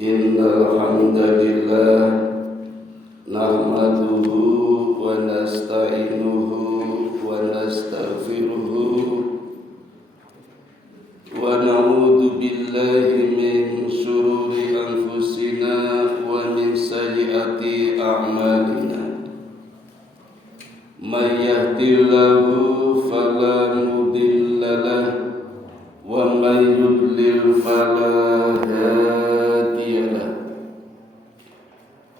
Innal hamdalillah nahmaduhu wa nasta'inuhu wa nastaghfiruhu wa na'udzu billahi min shururi anfusina wa min sayyiati a'malina. May yahdihillahu fala mudilla lahu wa may yudlil fala hadiya lahu.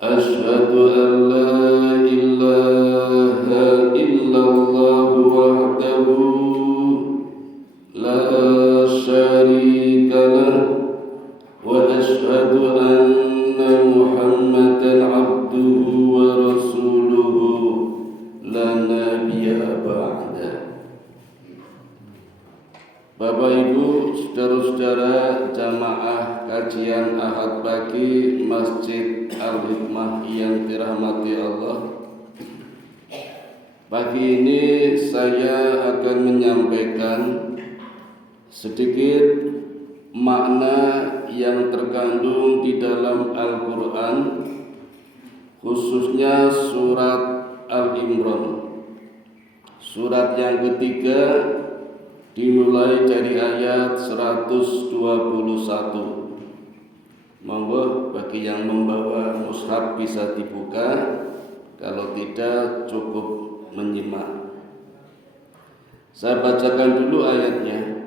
Asyhadu an la ilaha illallah wahdahu la syarika lahu wa asyhadu anna Muhammadan abduhu wa rasuluhu la nabiyya ba'da. Bapak Ibu, saudara-saudara jamaah kajian Ahad pagi Masjid Al-Hikmah yang dirahmati Allah. Pagi ini saya akan menyampaikan sedikit makna yang terkandung di dalam Al-Quran, khususnya surat Al-Imran. Surat yang ketiga dimulai dari ayat 121. Monggo bagi yang membawa mushaf bisa dibuka, kalau tidak cukup menyimak. Saya bacakan dulu ayatnya.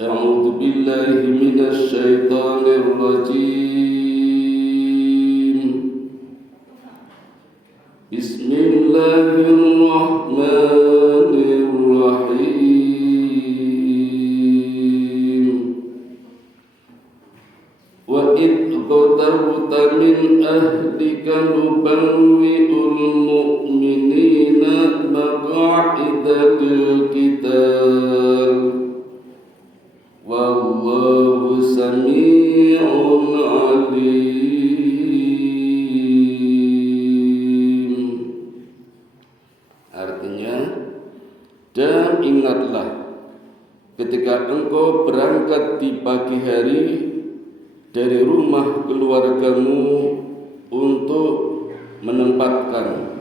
A'udzu billahi minasy syaithanir rajim. Bismillahirrahmanirrahim. Wa id qadawta min ahlika nubawwi'ul mu'minina maq'ida lil qital wallahu sami'un 'alim. Dan ingatlah ketika engkau berangkat di pagi hari dari rumah keluargamu untuk menempatkan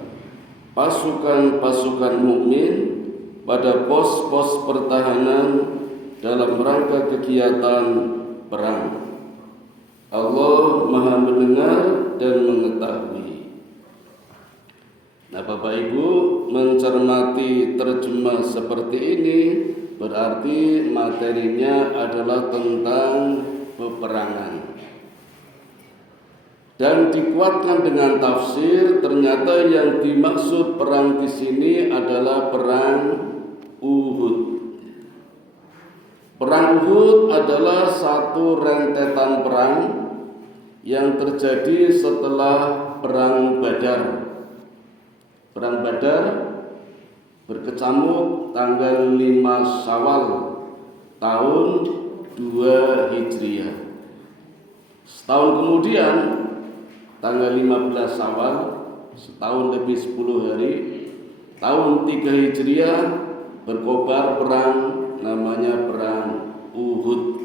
pasukan-pasukan mukmin pada pos-pos pertahanan dalam rangka kegiatan perang. Allah Maha mendengar dan mengetahui. Nah, Bapak Ibu, mencermati terjemah seperti ini berarti materinya adalah tentang peperangan. Dan dikuatkan dengan tafsir, ternyata yang dimaksud perang di sini adalah perang Uhud. Perang Uhud adalah satu rentetan perang yang terjadi setelah perang Badar. Perang Badar berkecamuk tanggal 5 Syawal tahun 2 Hijriah. Setahun kemudian tanggal 15 Syawal, setahun lebih 10 hari, tahun 3 Hijriah berkobar perang namanya perang Uhud.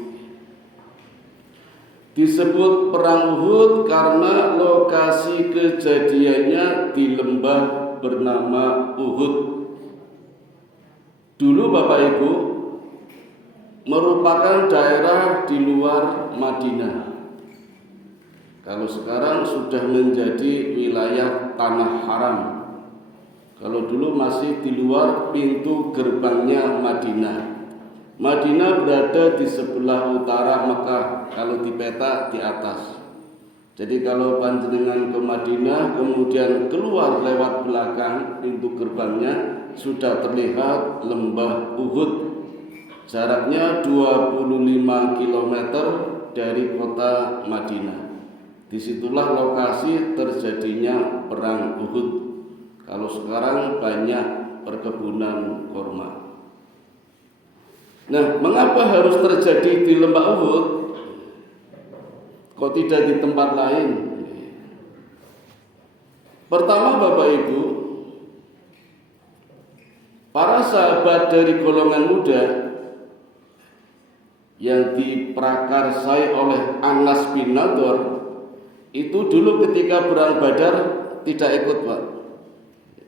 Disebut perang Uhud karena lokasi kejadiannya di lembah bernama Uhud. Dulu Bapak Ibu merupakan daerah di luar Madinah. Kalau sekarang sudah menjadi wilayah tanah haram. Kalau dulu masih di luar pintu gerbangnya Madinah. Madinah berada di sebelah utara Mekah, kalau di peta di atas. Jadi kalau panjenengan ke Madinah kemudian keluar lewat belakang pintu gerbangnya sudah terlihat lembah Uhud. Jaraknya 25 km dari kota Madinah. Disitulah lokasi terjadinya perang Uhud. Kalau sekarang banyak perkebunan korma. Nah, mengapa harus terjadi di lembah Uhud? Kok tidak di tempat lain? Pertama Bapak Ibu, para sahabat dari golongan muda yang diprakarsai oleh Anas bin Nadhr itu dulu ketika perang Badar tidak ikut, Pak.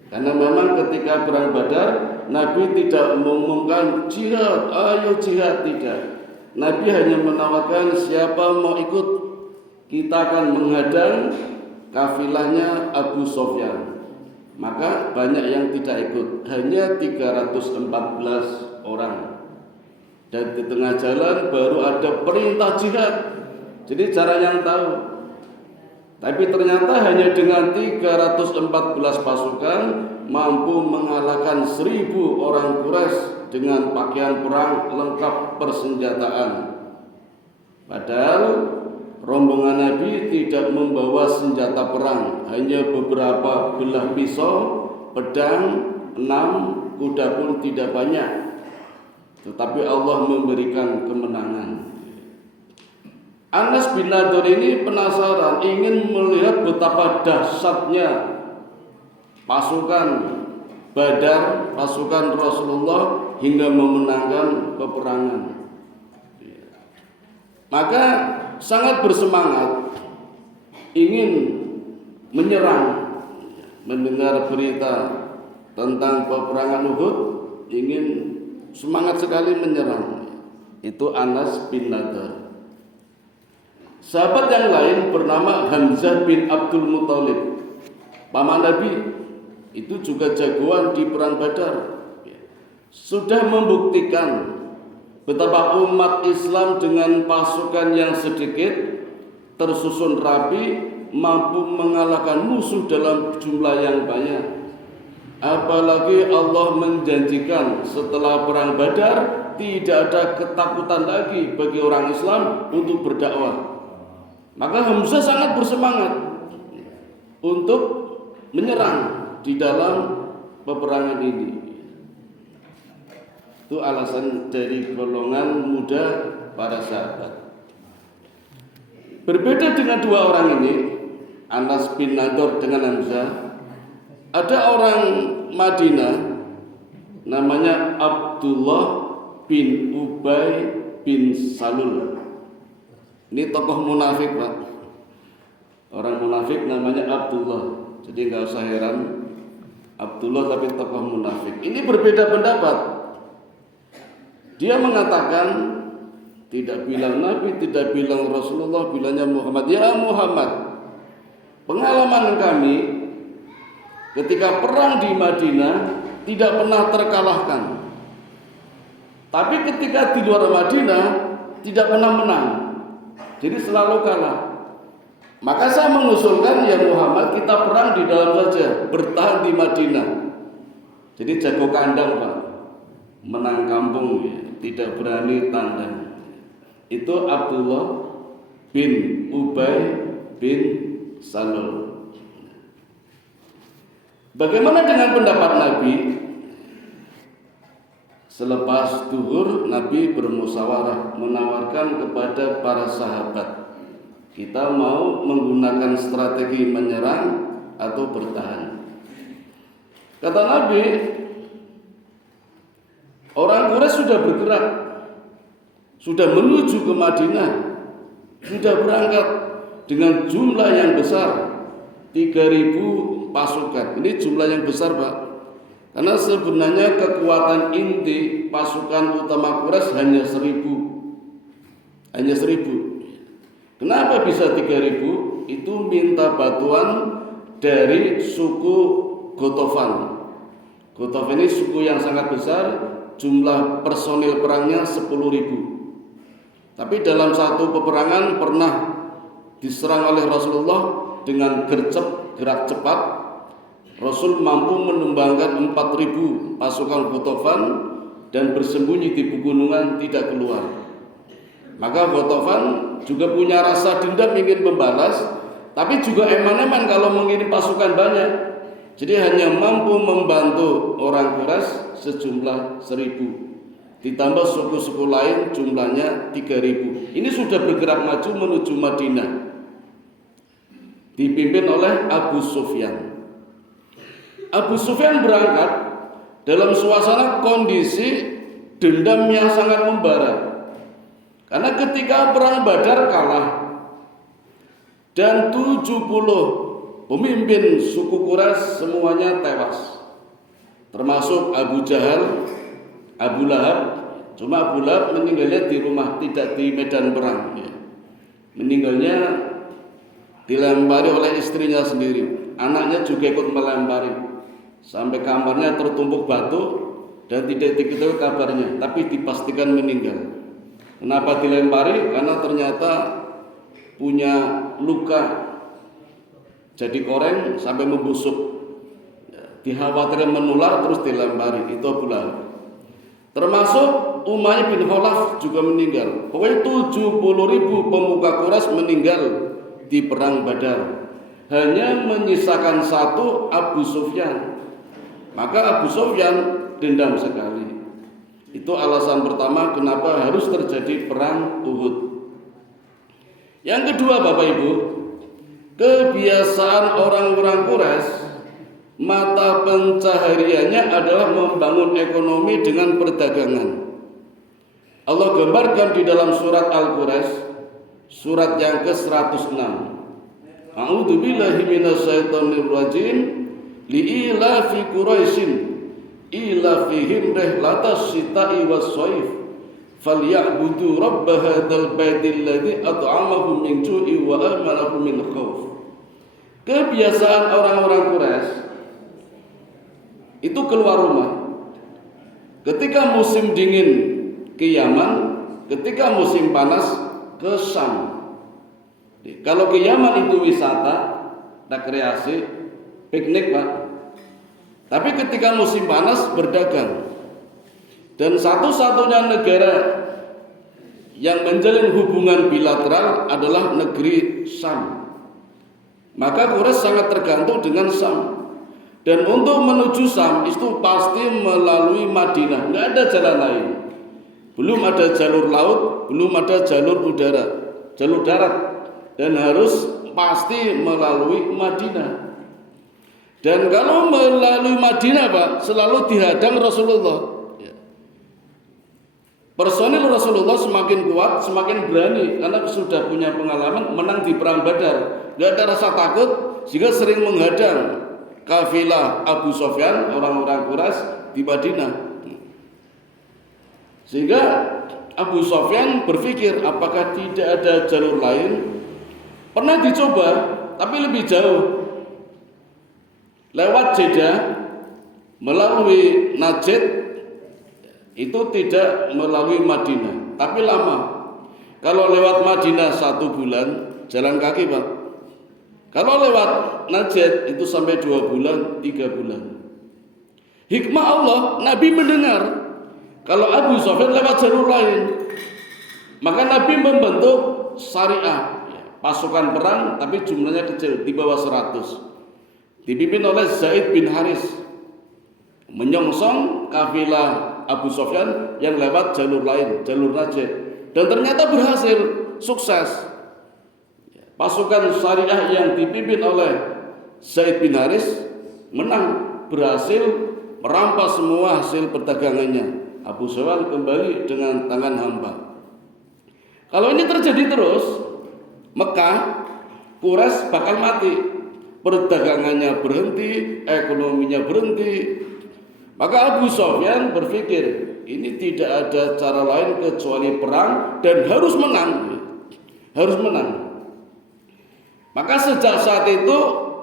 Karena memang ketika perang Badar Nabi tidak mengumumkan jihad, ayo jihad, tidak. Nabi hanya menawarkan siapa mau ikut, kita akan menghadang kafilahnya Abu Sufyan. Maka banyak yang tidak ikut, hanya 314 orang. Dan di tengah jalan baru ada perintah jihad. Jadi cara yang tahu. Tapi ternyata hanya dengan 314 pasukan mampu mengalahkan 1000 orang Quraisy dengan pakaian perang lengkap persenjataan. Padahal rombongan Nabi tidak membawa senjata perang, hanya beberapa belah pisau, pedang, 6, kuda pun tidak banyak. Tetapi Allah memberikan kemenangan. Anas bin Nadhr ini penasaran, ingin melihat betapa dahsyatnya pasukan Badar, pasukan Rasulullah hingga memenangkan peperangan. Maka sangat bersemangat ingin menyerang, mendengar berita tentang peperangan Uhud, ingin semangat sekali menyerang. Itu Anas bin Nadhr. Sahabat yang lain bernama Hamzah bin Abdul Muthalib, paman Nabi, itu juga jagoan di perang Badar. Sudah membuktikan betapa umat Islam dengan pasukan yang sedikit tersusun rapi mampu mengalahkan musuh dalam jumlah yang banyak. Apalagi Allah menjanjikan setelah perang Badar tidak ada ketakutan lagi bagi orang Islam untuk berdakwah. Maka Hamzah sangat bersemangat untuk menyerang di dalam peperangan ini. Itu alasan dari golongan muda para sahabat. Berbeda dengan dua orang ini, Anas bin Nadhr dengan Hamzah, ada orang Madinah namanya Abdullah bin Ubay bin Salul. Ini tokoh munafik, Pak. Orang munafik namanya Abdullah. Jadi nggak usah heran, Abdullah tapi tokoh munafik. Ini berbeda pendapat. Dia mengatakan tidak bilang Nabi, tidak bilang Rasulullah, bilangnya Muhammad. Ya Muhammad, pengalaman kami ketika perang di Madinah tidak pernah terkalahkan. Tapi ketika di luar Madinah tidak pernah menang. Jadi selalu kalah. Maka saya mengusulkan, ya Muhammad, kita perang di dalam saja, bertahan di Madinah. Jadi jago kandang, Pak. Menang kampung, ya. Tidak berani tandang. Itu Abdullah bin Ubay bin Salul. Bagaimana dengan pendapat Nabi? Selepas duhur, Nabi bermusyawarah menawarkan kepada para sahabat, kita mau menggunakan strategi menyerang atau bertahan. Kata Nabi, orang Quraisy sudah bergerak, sudah menuju ke Madinah, sudah berangkat dengan jumlah yang besar, 3.000 pasukan. Ini jumlah yang besar, Pak. Karena sebenarnya kekuatan inti pasukan utama Quraisy hanya 1.000. Hanya 1.000. Kenapa bisa 3.000? Itu minta bantuan dari suku Ghatafan. Ghatafan ini suku yang sangat besar, jumlah personil perangnya 10.000. Tapi dalam satu peperangan pernah diserang oleh Rasulullah dengan gercep, gerak cepat. Rasul mampu menumbangkan 4.000 pasukan Ghatafan dan bersembunyi di pegunungan tidak keluar. Maka Ghatafan juga punya rasa dendam ingin membalas, tapi juga eman-eman kalau mengirim pasukan banyak. Jadi hanya mampu membantu orang Quraisy sejumlah 1.000. Ditambah suku-suku lain jumlahnya 3.000. Ini sudah bergerak maju menuju Madinah. Dipimpin oleh Abu Sufyan. Abu Sufyan berangkat dalam suasana kondisi dendam yang sangat membara. Karena ketika perang Badar kalah dan 70 pemimpin suku Quraisy semuanya tewas, termasuk Abu Jahal, Abu Lahab. Cuma Abu Lahab meninggalnya di rumah, tidak di medan perang. Meninggalnya dilempari oleh istrinya sendiri, anaknya juga ikut melempari sampai kamarnya tertumpuk batu dan tidak diketahui kabarnya, tapi dipastikan meninggal. Kenapa dilempari? Karena ternyata punya luka jadi koreng sampai membusuk, dikhawatirkan menular, terus dilempari. Itu Abu Lahab. Termasuk Umayyah bin Khalaf juga meninggal. Pokoknya 70.000 pemuka Quraisy meninggal di perang Badar. Hanya menyisakan satu, Abu Sufyan. Maka Abu Sufyan dendam sekali. Itu alasan pertama kenapa harus terjadi perang Uhud. Yang kedua, Bapak Ibu, kebiasaan orang-orang Quraisy, mata pencahariannya adalah membangun ekonomi dengan perdagangan. Allah gambarkan di dalam surat Al-Quraisy, surat yang ke-106. A'udzu billahi minasyaitonir rajim. Li'ilafi Quraisyin ilafihim rihlatas syita'i was-shaif falyabudu rabb hadzal baitil ladzi at'amahum min ju'i wa amanahum min khauf. Kebiasaan orang-orang Quraisy itu keluar rumah ketika musim dingin ke Yaman, ketika musim panas ke Syam. Kalau ke Yaman itu wisata, rekreasi, piknik, Pak. Tapi ketika musim panas berdagang. Dan satu-satunya negara yang menjalin hubungan bilateral adalah negeri Syam. Maka Quraisy sangat tergantung dengan Syam. Dan untuk menuju Syam itu pasti melalui Madinah, nggak ada jalan lain. Belum ada jalur laut, belum ada jalur udara, jalur darat, dan harus pasti melalui Madinah. Dan kalau melalui Madinah, Pak, selalu dihadang Rasulullah. Personil Rasulullah semakin kuat, semakin berani karena sudah punya pengalaman menang di perang Badar. Gak ada rasa takut, sehingga sering menghadang kafilah Abu Sufyan, orang-orang Quraisy di Madinah. Sehingga Abu Sufyan berpikir apakah tidak ada jalur lain. Pernah dicoba, tapi lebih jauh. Lewat Jeddah, melalui Najd, itu tidak melalui Madinah, tapi lama. Kalau lewat Madinah 1 bulan, jalan kaki, Pak. Kalau lewat Najd itu sampai 2 bulan, 3 bulan. Hikmah Allah, Nabi mendengar kalau Abu Sufyan lewat jalur lain, maka Nabi membentuk syariah, pasukan perang tapi jumlahnya kecil, di bawah 100. Dipimpin oleh Zaid bin Haris, menyongsong kafilah Abu Sufyan yang lewat jalur lain, jalur Najd. Dan ternyata berhasil, sukses. Pasukan syariah yang dipimpin oleh Zaid bin Haris menang, berhasil merampas semua hasil perdagangannya. Abu Sufyan kembali dengan tangan hampa. Kalau ini terjadi terus, Mekah, Quraisy bakal mati. Perdagangannya berhenti, ekonominya berhenti. Maka Abu Sufyan berpikir, ini tidak ada cara lain kecuali perang dan harus menang. Harus menang. Maka sejak saat itu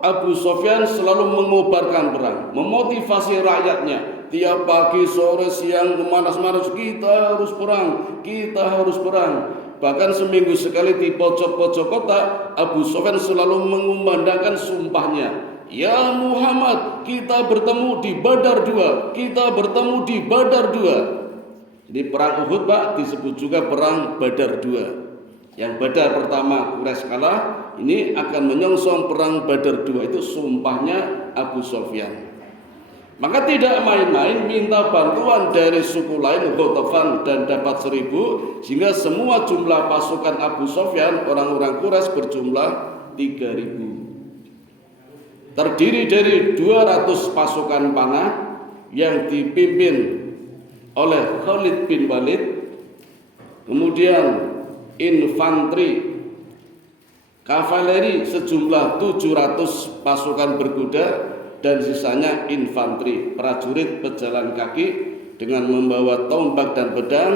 Abu Sufyan selalu mengobarkan perang, memotivasi rakyatnya. Tiap pagi, sore, siang, memanas-manas, kita harus perang, kita harus perang. Bahkan seminggu sekali di pojok-pojok kota, Abu Sufyan selalu mengumandangkan sumpahnya. Ya Muhammad, kita bertemu di Badar 2, kita bertemu di Badar 2. Di perang Uhud, Pak, disebut juga perang Badar 2. Yang Badar pertama Quraisy kalah, ini akan menyongsong perang Badar 2. Itu sumpahnya Abu Sufyan. Maka tidak main-main, minta bantuan dari suku lain, Ghatafan, dan dapat 1000, sehingga semua jumlah pasukan Abu Sufyan, orang-orang Quraisy berjumlah 3000. Terdiri dari 200 pasukan panah yang dipimpin oleh Khalid bin Walid, kemudian infanteri, kavaleri sejumlah 700 pasukan berkuda, dan sisanya infanteri, prajurit pejalan kaki dengan membawa tombak dan pedang.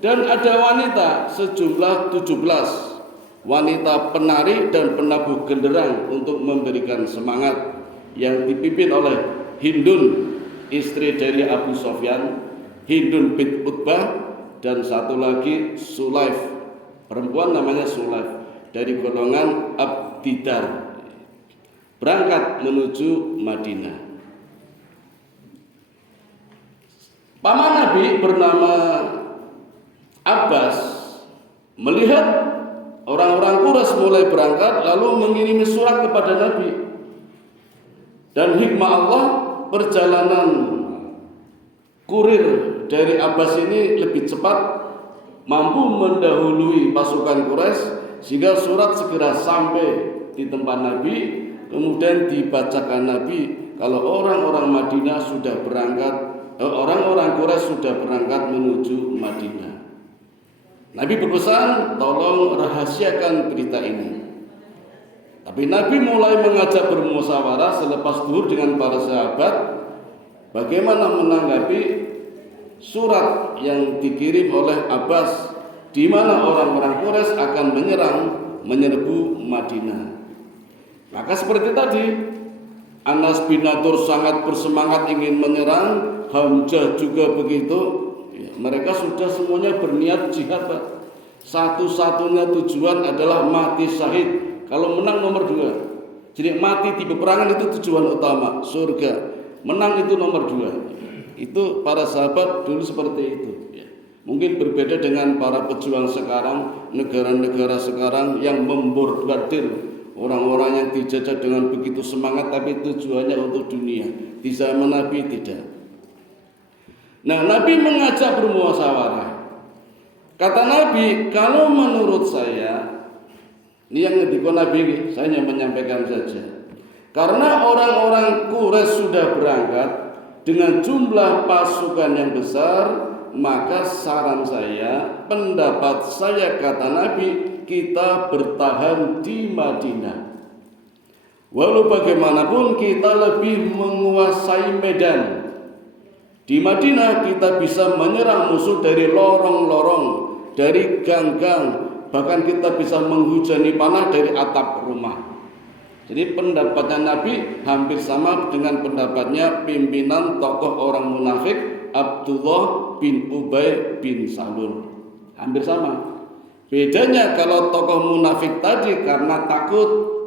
Dan ada wanita sejumlah 17, wanita penari dan penabuh genderang untuk memberikan semangat, yang dipimpin oleh Hindun, istri dari Abu Sofyan, Hindun bint Utbah, dan satu lagi Sulaif, perempuan namanya Sulaif, dari golongan Abdidar, berangkat menuju Madinah. Paman Nabi bernama Abbas melihat orang-orang Quraisy mulai berangkat, lalu mengirimi surat kepada Nabi. Dan hikmah Allah, perjalanan kurir dari Abbas ini lebih cepat, mampu mendahului pasukan Quraisy, sehingga surat segera sampai di tempat Nabi. Kemudian dibacakan Nabi kalau orang-orang Madinah sudah berangkat, orang-orang Quraisy sudah berangkat menuju Madinah. Nabi berpesan, tolong rahasiakan berita ini. Tapi Nabi mulai mengajak bermusyawarah selepas zuhur dengan para sahabat, bagaimana menanggapi surat yang dikirim oleh Abbas, di mana orang-orang Quraisy akan menyerbu Madinah. Maka seperti tadi, Anas bin Nadur sangat bersemangat ingin menyerang, Hamzah juga begitu. Mereka sudah semuanya berniat jihad, Pak. Satu-satunya tujuan adalah mati syahid. Kalau menang nomor 2. Jadi mati di peperangan itu tujuan utama, surga. Menang itu nomor 2. Itu para sahabat dulu seperti itu. Mungkin berbeda dengan para pejuang sekarang, negara-negara sekarang yang memborbardir orang-orang yang dijajah dengan begitu semangat, tapi tujuannya untuk dunia. Di zaman Nabi tidak. Nah, Nabi mengajak bermusyawarah. Kata Nabi, kalau menurut saya, ini yang ngendika Nabi, saya hanya menyampaikan saja. Karena orang-orang Quraisy sudah berangkat dengan jumlah pasukan yang besar, maka saran saya, pendapat saya, kata Nabi, kita bertahan di Madinah. Walau bagaimanapun kita lebih menguasai medan. Di Madinah kita bisa menyerang musuh dari lorong-lorong, dari gang-gang, bahkan kita bisa menghujani panah dari atap rumah. Jadi pendapatnya Nabi hampir sama dengan pendapatnya pimpinan tokoh orang munafik Abdullah bin Ubay bin Salul. Hampir sama. Bedanya kalau tokoh munafik tadi karena takut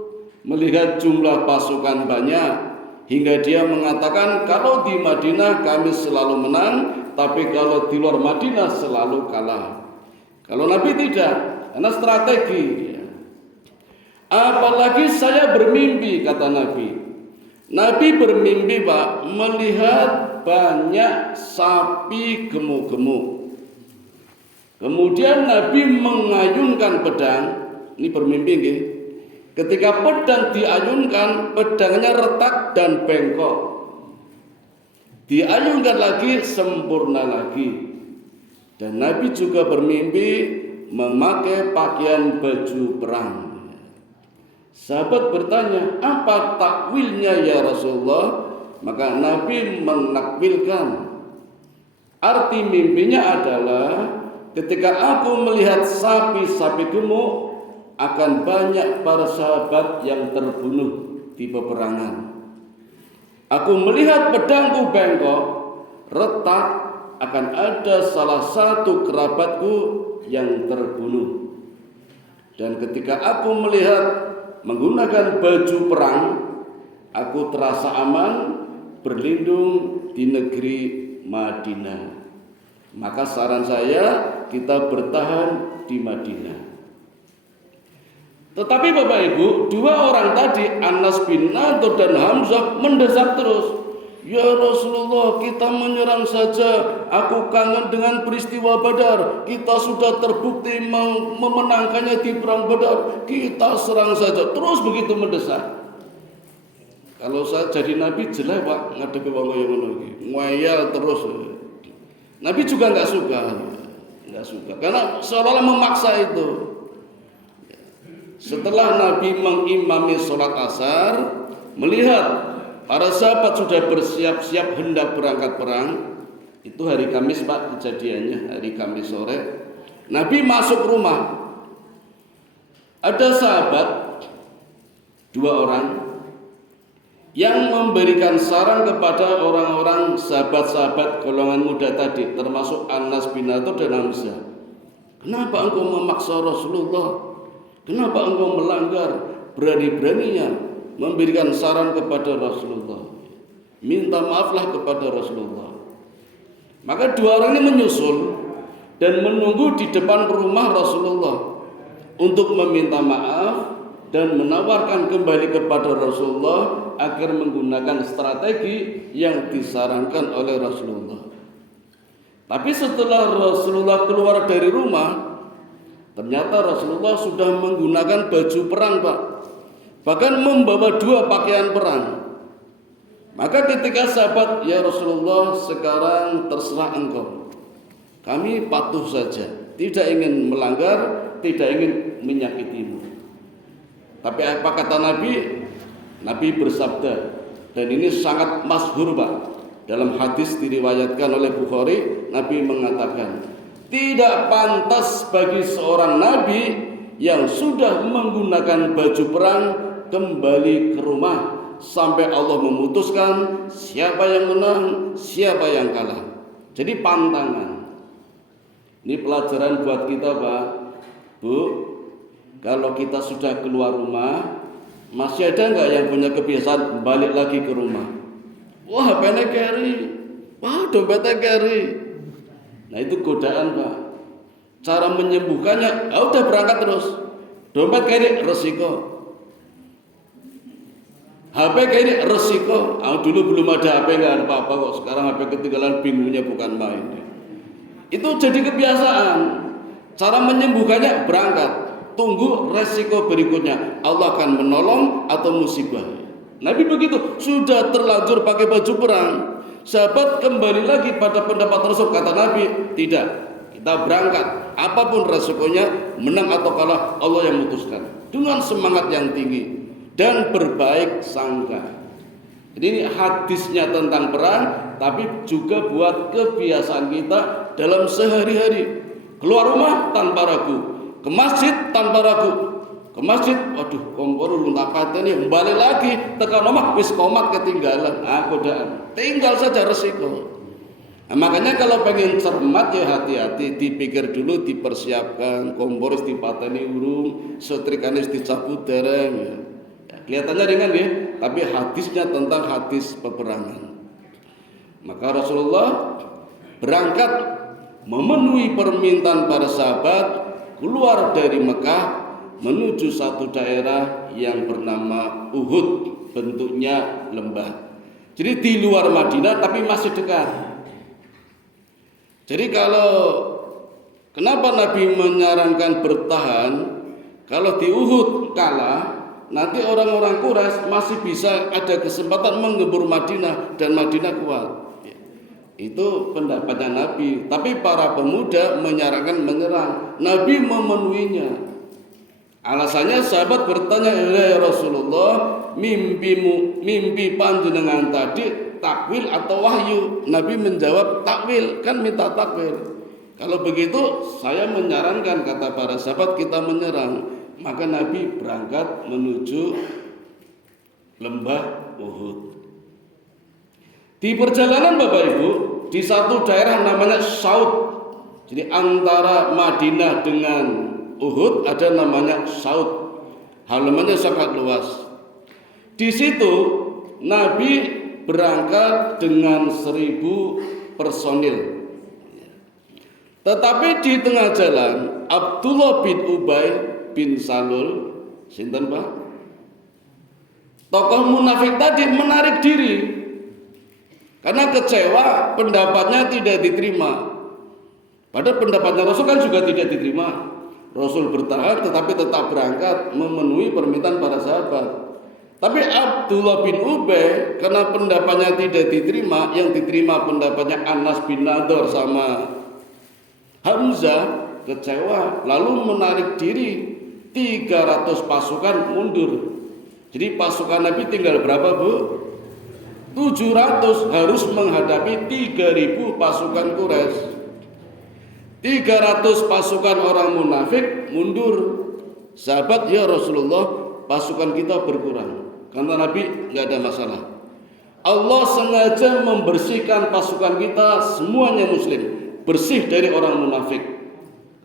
melihat jumlah pasukan banyak, hingga dia mengatakan kalau di Madinah kami selalu menang, tapi kalau di luar Madinah selalu kalah. Kalau Nabi tidak, karena strategi. Apalagi saya bermimpi, kata Nabi. Nabi bermimpi, Pak, melihat banyak sapi gemuk-gemuk. Kemudian Nabi mengayunkan pedang. Ini bermimpi, nggih. Ketika pedang diayunkan, pedangnya retak dan bengkok. Diayunkan lagi, sempurna lagi. Dan Nabi juga bermimpi memakai pakaian baju perang. Sahabat bertanya, apa takwilnya ya Rasulullah? Maka Nabi menakwilkan. Arti mimpinya adalah ketika aku melihat sapi-sapi gemuk, akan banyak para sahabat yang terbunuh di peperangan. Aku melihat pedangku bengkok, retak, akan ada salah satu kerabatku yang terbunuh. Dan ketika aku melihat menggunakan baju perang, aku terasa aman berlindung di negeri Madinah. Maka saran saya, kita bertahan di Madinah. Tetapi Bapak Ibu, dua orang tadi, Anas bin Nadur dan Hamzah, mendesak terus. Ya Rasulullah, kita menyerang saja. Aku kangen dengan peristiwa Badar. Kita sudah terbukti memenangkannya di perang Badar. Kita serang saja. Terus begitu mendesak. Kalau saya jadi Nabi jelek, Pak, ngadepi wong kaya ngono iki. Ngeyel terus. Nabi juga enggak suka. Karena seolah-olah memaksa itu. Setelah Nabi mengimami sholat asar, melihat para sahabat sudah bersiap-siap hendak berangkat perang. Itu hari Kamis Pak kejadiannya, hari Kamis sore. Nabi masuk rumah. Ada sahabat, 2 orang, yang memberikan saran kepada orang-orang sahabat-sahabat golongan muda tadi, termasuk Anas bin Nadir dan Hamzah. Kenapa engkau memaksa Rasulullah? Kenapa engkau melanggar? Berani-beraninya memberikan saran kepada Rasulullah. Minta maaflah kepada Rasulullah. Maka 2 orang ini menyusul dan menunggu di depan rumah Rasulullah untuk meminta maaf dan menawarkan kembali kepada Rasulullah agar menggunakan strategi yang disarankan oleh Rasulullah. Tapi setelah Rasulullah keluar dari rumah, ternyata Rasulullah sudah menggunakan baju perang Pak. Bahkan membawa 2 pakaian perang. Maka ketika sahabat, ya Rasulullah, sekarang terserah engkau. Kami patuh saja, tidak ingin melanggar, tidak ingin menyakitimu. Tapi apa kata Nabi? Nabi bersabda, dan ini sangat masyhur Pak. Dalam hadis diriwayatkan oleh Bukhari, Nabi mengatakan, tidak pantas bagi seorang Nabi yang sudah menggunakan baju perang kembali ke rumah sampai Allah memutuskan siapa yang menang, siapa yang kalah. Jadi pantangan. Ini pelajaran buat kita Pak, Bu. Kalau kita sudah keluar rumah, masih ada nggak yang punya kebiasaan balik lagi ke rumah? Wah, HP-nya carry, wah dompetnya carry. Nah itu godaan Pak. Cara menyembuhkannya, udah berangkat terus. Dompet carry resiko, HP carry resiko. Dulu belum ada HP nggak ada apa-apa kok. Sekarang HP ketinggalan bingungnya bukan main. Itu jadi kebiasaan. Cara menyembuhkannya berangkat. Tunggu resiko berikutnya. Allah akan menolong atau musibah. Nabi begitu. Sudah terlanjur pakai baju perang. Sahabat kembali lagi pada pendapat Rasul. Kata Nabi, tidak. Kita berangkat. Apapun resikonya, menang atau kalah, Allah yang memutuskan. Dengan semangat yang tinggi dan berbaik sangka. Jadi ini hadisnya tentang perang, tapi juga buat kebiasaan kita dalam sehari-hari. Keluar rumah tanpa ragu, ke masjid tanpa ragu. Ke masjid, waduh kompor ulun tak pateni, balik lagi tekan rumah wis komat ketinggalan. Godaan. Tinggal saja resiko. Nah, makanya kalau pengen cermat ya hati-hati, dipikir dulu, dipersiapkan, kompor dipateni urung, setrikane dicabut dereng ya. Kelihatannya ringan ya, tapi hadisnya tentang hadis peperangan. Maka Rasulullah berangkat memenuhi permintaan para sahabat, keluar dari Mekah menuju satu daerah yang bernama Uhud, bentuknya lembah. Jadi di luar Madinah tapi masih dekat. Jadi kalau kenapa Nabi menyarankan bertahan? Kalau di Uhud kalah, nanti orang-orang Quraisy masih bisa ada kesempatan menggempur Madinah dan Madinah kuat. Itu pendapatnya Nabi. Tapi para pemuda menyarankan menyerang. Nabi memenuhinya. Alasannya sahabat bertanya, ya Rasulullah, mimpi panjenengan tadi takwil atau wahyu? Nabi menjawab takwil, kan minta takwil. Kalau begitu saya menyarankan, kata para sahabat, kita menyerang. Maka Nabi berangkat menuju lembah Uhud. Di perjalanan Bapak Ibu, di satu daerah namanya Saud. Jadi antara Madinah dengan Uhud ada namanya Saud. Halamannya sangat luas. Di situ Nabi berangkat dengan 1000 personil. Tetapi di tengah jalan Abdullah bin Ubay bin Salul, sinten Pak? Tokoh munafik tadi menarik diri karena kecewa pendapatnya tidak diterima. Padahal pendapatnya Rasul kan juga tidak diterima. Rasul bertahan tetapi tetap berangkat memenuhi permintaan para sahabat. Tapi Abdullah bin Ubay karena pendapatnya tidak diterima, yang diterima pendapatnya Anas bin Nadir sama Hamzah, kecewa lalu menarik diri 300 pasukan mundur. Jadi pasukan Nabi tinggal berapa, Bu? 700 harus menghadapi 3.000 pasukan Quraisy. 300 pasukan orang munafik mundur. Sahabat, ya Rasulullah, pasukan kita berkurang. Kata Nabi, nggak ada masalah. Allah sengaja membersihkan pasukan kita semuanya muslim, bersih dari orang munafik.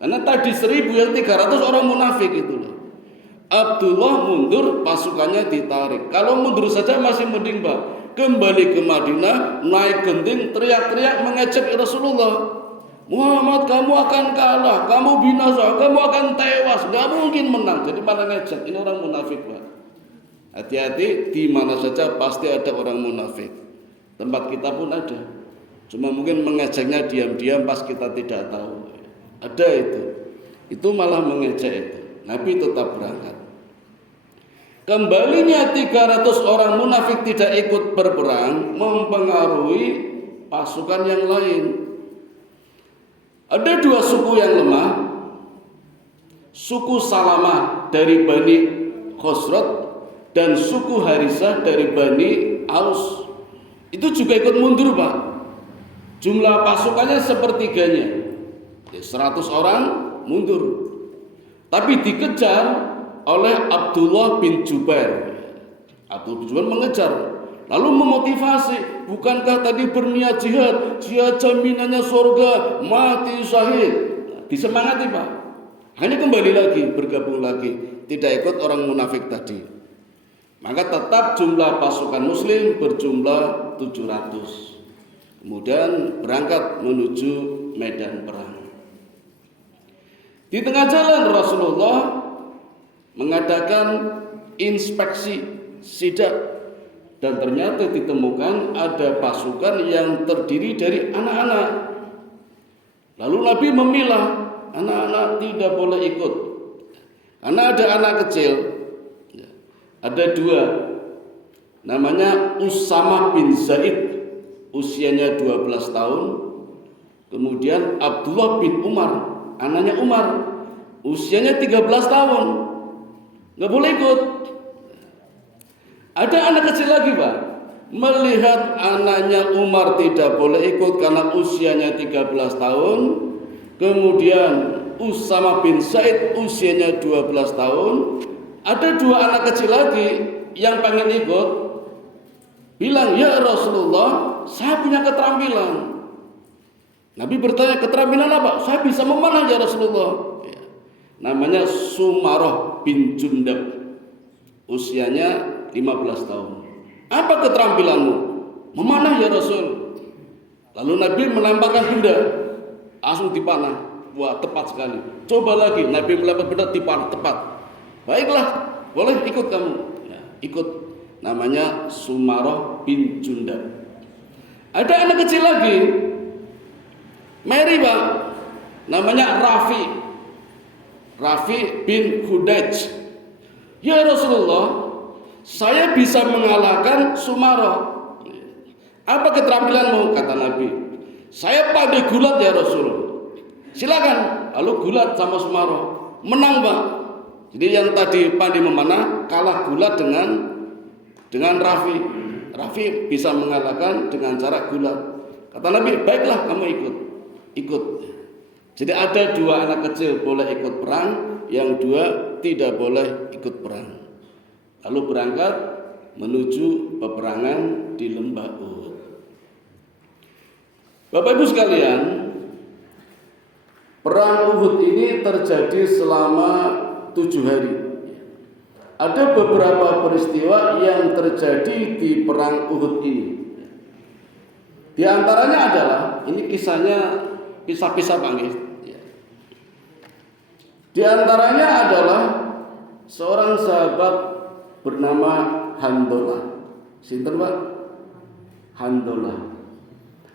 Karena tadi 1.000 yang 300 orang munafik itulah. Abdullah mundur, pasukannya ditarik. Kalau mundur saja masih mending, Pak. Kembali ke Madinah, naik genting, teriak-teriak mengejek Rasulullah. Muhammad, kamu akan kalah, kamu binasa, kamu akan tewas, nggak mungkin menang. Jadi malah ngejek. Ini orang munafik, Pak. Hati-hati, di mana saja pasti ada orang munafik. Tempat kita pun ada. Cuma mungkin mengejeknya diam-diam pas kita tidak tahu. Ada itu. Itu malah mengejek itu. Nabi tetap berangkat. Kembalinya 300 orang munafik tidak ikut berperang mempengaruhi pasukan yang lain. Ada 2 suku yang lemah. Suku Salamah dari Bani Khosrot dan suku Harisah dari Bani Aus. Itu juga ikut mundur, Pak. Jumlah pasukannya sepertiganya. 100 orang mundur. Tapi dikejar oleh Abdullah bin Jubair. Abdullah bin Jubair mengejar, lalu memotivasi, bukankah tadi berniat jihad, jihad jaminannya surga, mati syahid. Disemangati, Pak. Hanya kembali lagi, bergabung lagi, tidak ikut orang munafik tadi. Maka tetap jumlah pasukan muslim berjumlah 700. Kemudian berangkat menuju medan perang. Di tengah jalan Rasulullah mengadakan inspeksi sidak dan ternyata ditemukan ada pasukan yang terdiri dari anak-anak. Lalu Nabi memilah, anak-anak tidak boleh ikut karena ada anak kecil. Ada 2, namanya Usamah bin Zaid, usianya 12 tahun. Kemudian Abdullah bin Umar, anaknya Umar, usianya 13 tahun. Nggak boleh ikut. Ada anak kecil lagi, Pak. Melihat anaknya Umar tidak boleh ikut karena usianya 13 tahun. Kemudian Usamah bin Zaid usianya 12 tahun. Ada 2 anak kecil lagi yang pengen ikut. Bilang, ya Rasulullah, saya punya keterampilan. Nabi bertanya, keterampilan apa? Saya bisa memanah ya Rasulullah. Namanya Sumarah bin Jundab, usianya 15 tahun. Apa keterampilanmu? Memanah ya Rasul. Lalu Nabi melemparkan benda, langsung dipanah. Wah, tepat sekali. Coba lagi, Nabi melempar benda, dipanah tepat. Baiklah, boleh ikut kamu. Ya, ikut. Namanya Sumarah bin Jundab. Ada anak kecil lagi, Mary, Pak. Namanya Rafi bin Hudaj. Ya Rasulullah, saya bisa mengalahkan Sumarah. Apa keterampilanmu? Kata Nabi, saya pandai gulat ya Rasul. Silakan. Lalu gulat sama Sumarah, menang, Pak. Jadi yang tadi pandai memanah kalah gulat dengan Rafi. Rafi bisa mengalahkan dengan cara gulat. Kata Nabi, baiklah kamu ikut. Jadi ada 2 anak kecil boleh ikut perang, yang 2 tidak boleh ikut perang. Lalu berangkat menuju peperangan di lembah Uhud. Bapak Ibu sekalian, perang Uhud ini terjadi selama 7 hari. Ada beberapa peristiwa yang terjadi di perang Uhud ini. Di antaranya adalah, ini kisahnya pisah-pisah panggil. Di antaranya adalah seorang sahabat bernama Handolah. Sinten, Pak?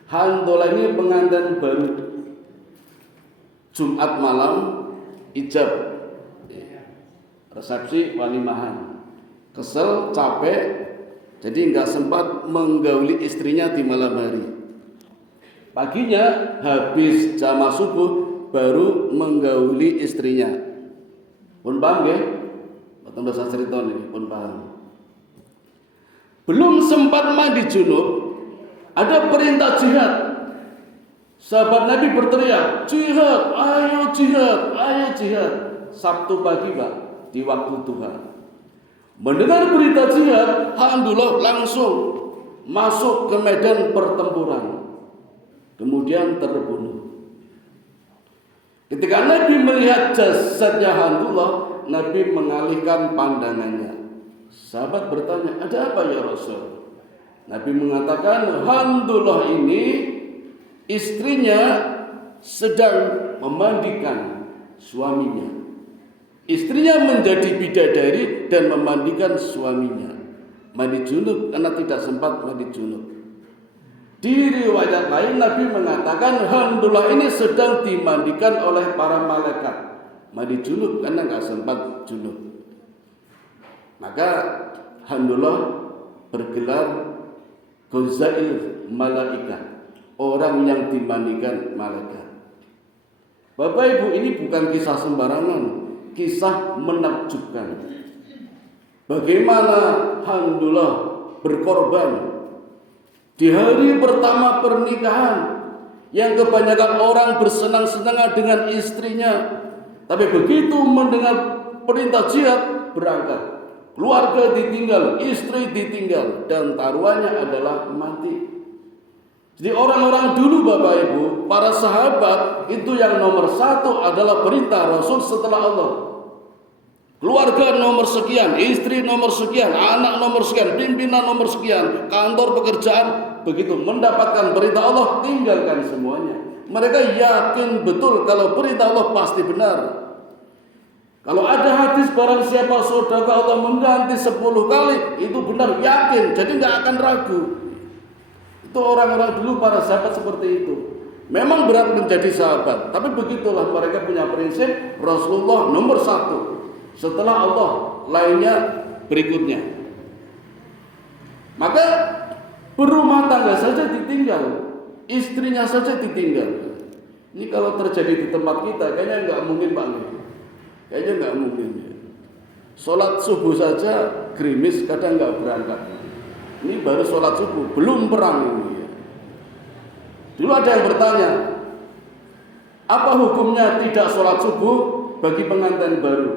Handolah ini pengantin baru. Jumat malam ijab, resepsi walimahan. Kesel, capek, jadi nggak sempat menggauli istrinya di malam hari. Paginya habis jamaah subuh baru menggauli istrinya. Pun paham nggih? Mboten usah cerita niki, pun paham. Belum sempat mandi junub, ada perintah jihad. Sahabat Nabi berteriak, jihad, ayo jihad, ayo jihad. Sabtu pagi Pak, di waktu duha. Mendengar berita jihad, alhamdulillah langsung masuk ke medan pertempuran. Kemudian terbunuh. Ketika Nabi melihat jasadnya Handullah, Nabi mengalihkan pandangannya. Sahabat bertanya, ada apa ya Rasul? Nabi mengatakan, Handullah ini istrinya sedang memandikan suaminya. Istrinya menjadi bidadari dan memandikan suaminya. Mandi junub karena tidak sempat mandi junub. Di riwayat lain Nabi mengatakan Handullah ini sedang dimandikan oleh para malaikat. Mandi junub karena nggak sempat junub. Maka Handullah bergelar Ghazail malaikat, orang yang dimandikan malaikat. Bapak Ibu, ini bukan kisah sembarangan, kisah menakjubkan. Bagaimana Handullah berkorban di hari pertama pernikahan, yang kebanyakan orang bersenang-senang dengan istrinya, tapi begitu mendengar perintah jihad berangkat. Keluarga ditinggal, istri ditinggal, dan taruhannya adalah mati. Jadi orang-orang dulu Bapak Ibu, para sahabat, itu yang nomor satu adalah perintah Rasul setelah Allah. Keluarga nomor sekian, istri nomor sekian, anak nomor sekian, pimpinan nomor sekian, kantor pekerjaan, begitu mendapatkan perintah Allah, tinggalkan semuanya. Mereka yakin betul kalau perintah Allah pasti benar. Kalau ada hadis barang siapa sedekah atau mengganti 10 kali, itu benar, yakin, jadi nggak akan ragu. Itu orang-orang dulu, para sahabat seperti itu. Memang berat menjadi sahabat, tapi begitulah mereka punya prinsip Rasulullah nomor satu, setelah Allah lainnya berikutnya. Maka berumah tangga saja ditinggal, istrinya saja ditinggal. Ini kalau terjadi di tempat kita kayaknya nggak mungkin Pak. Kayaknya nggak mungkin. Sholat subuh saja gerimis, kadang nggak berangkat. Ini baru sholat subuh, belum perang ini. Dulu ada yang bertanya, apa hukumnya tidak sholat subuh bagi pengantin baru?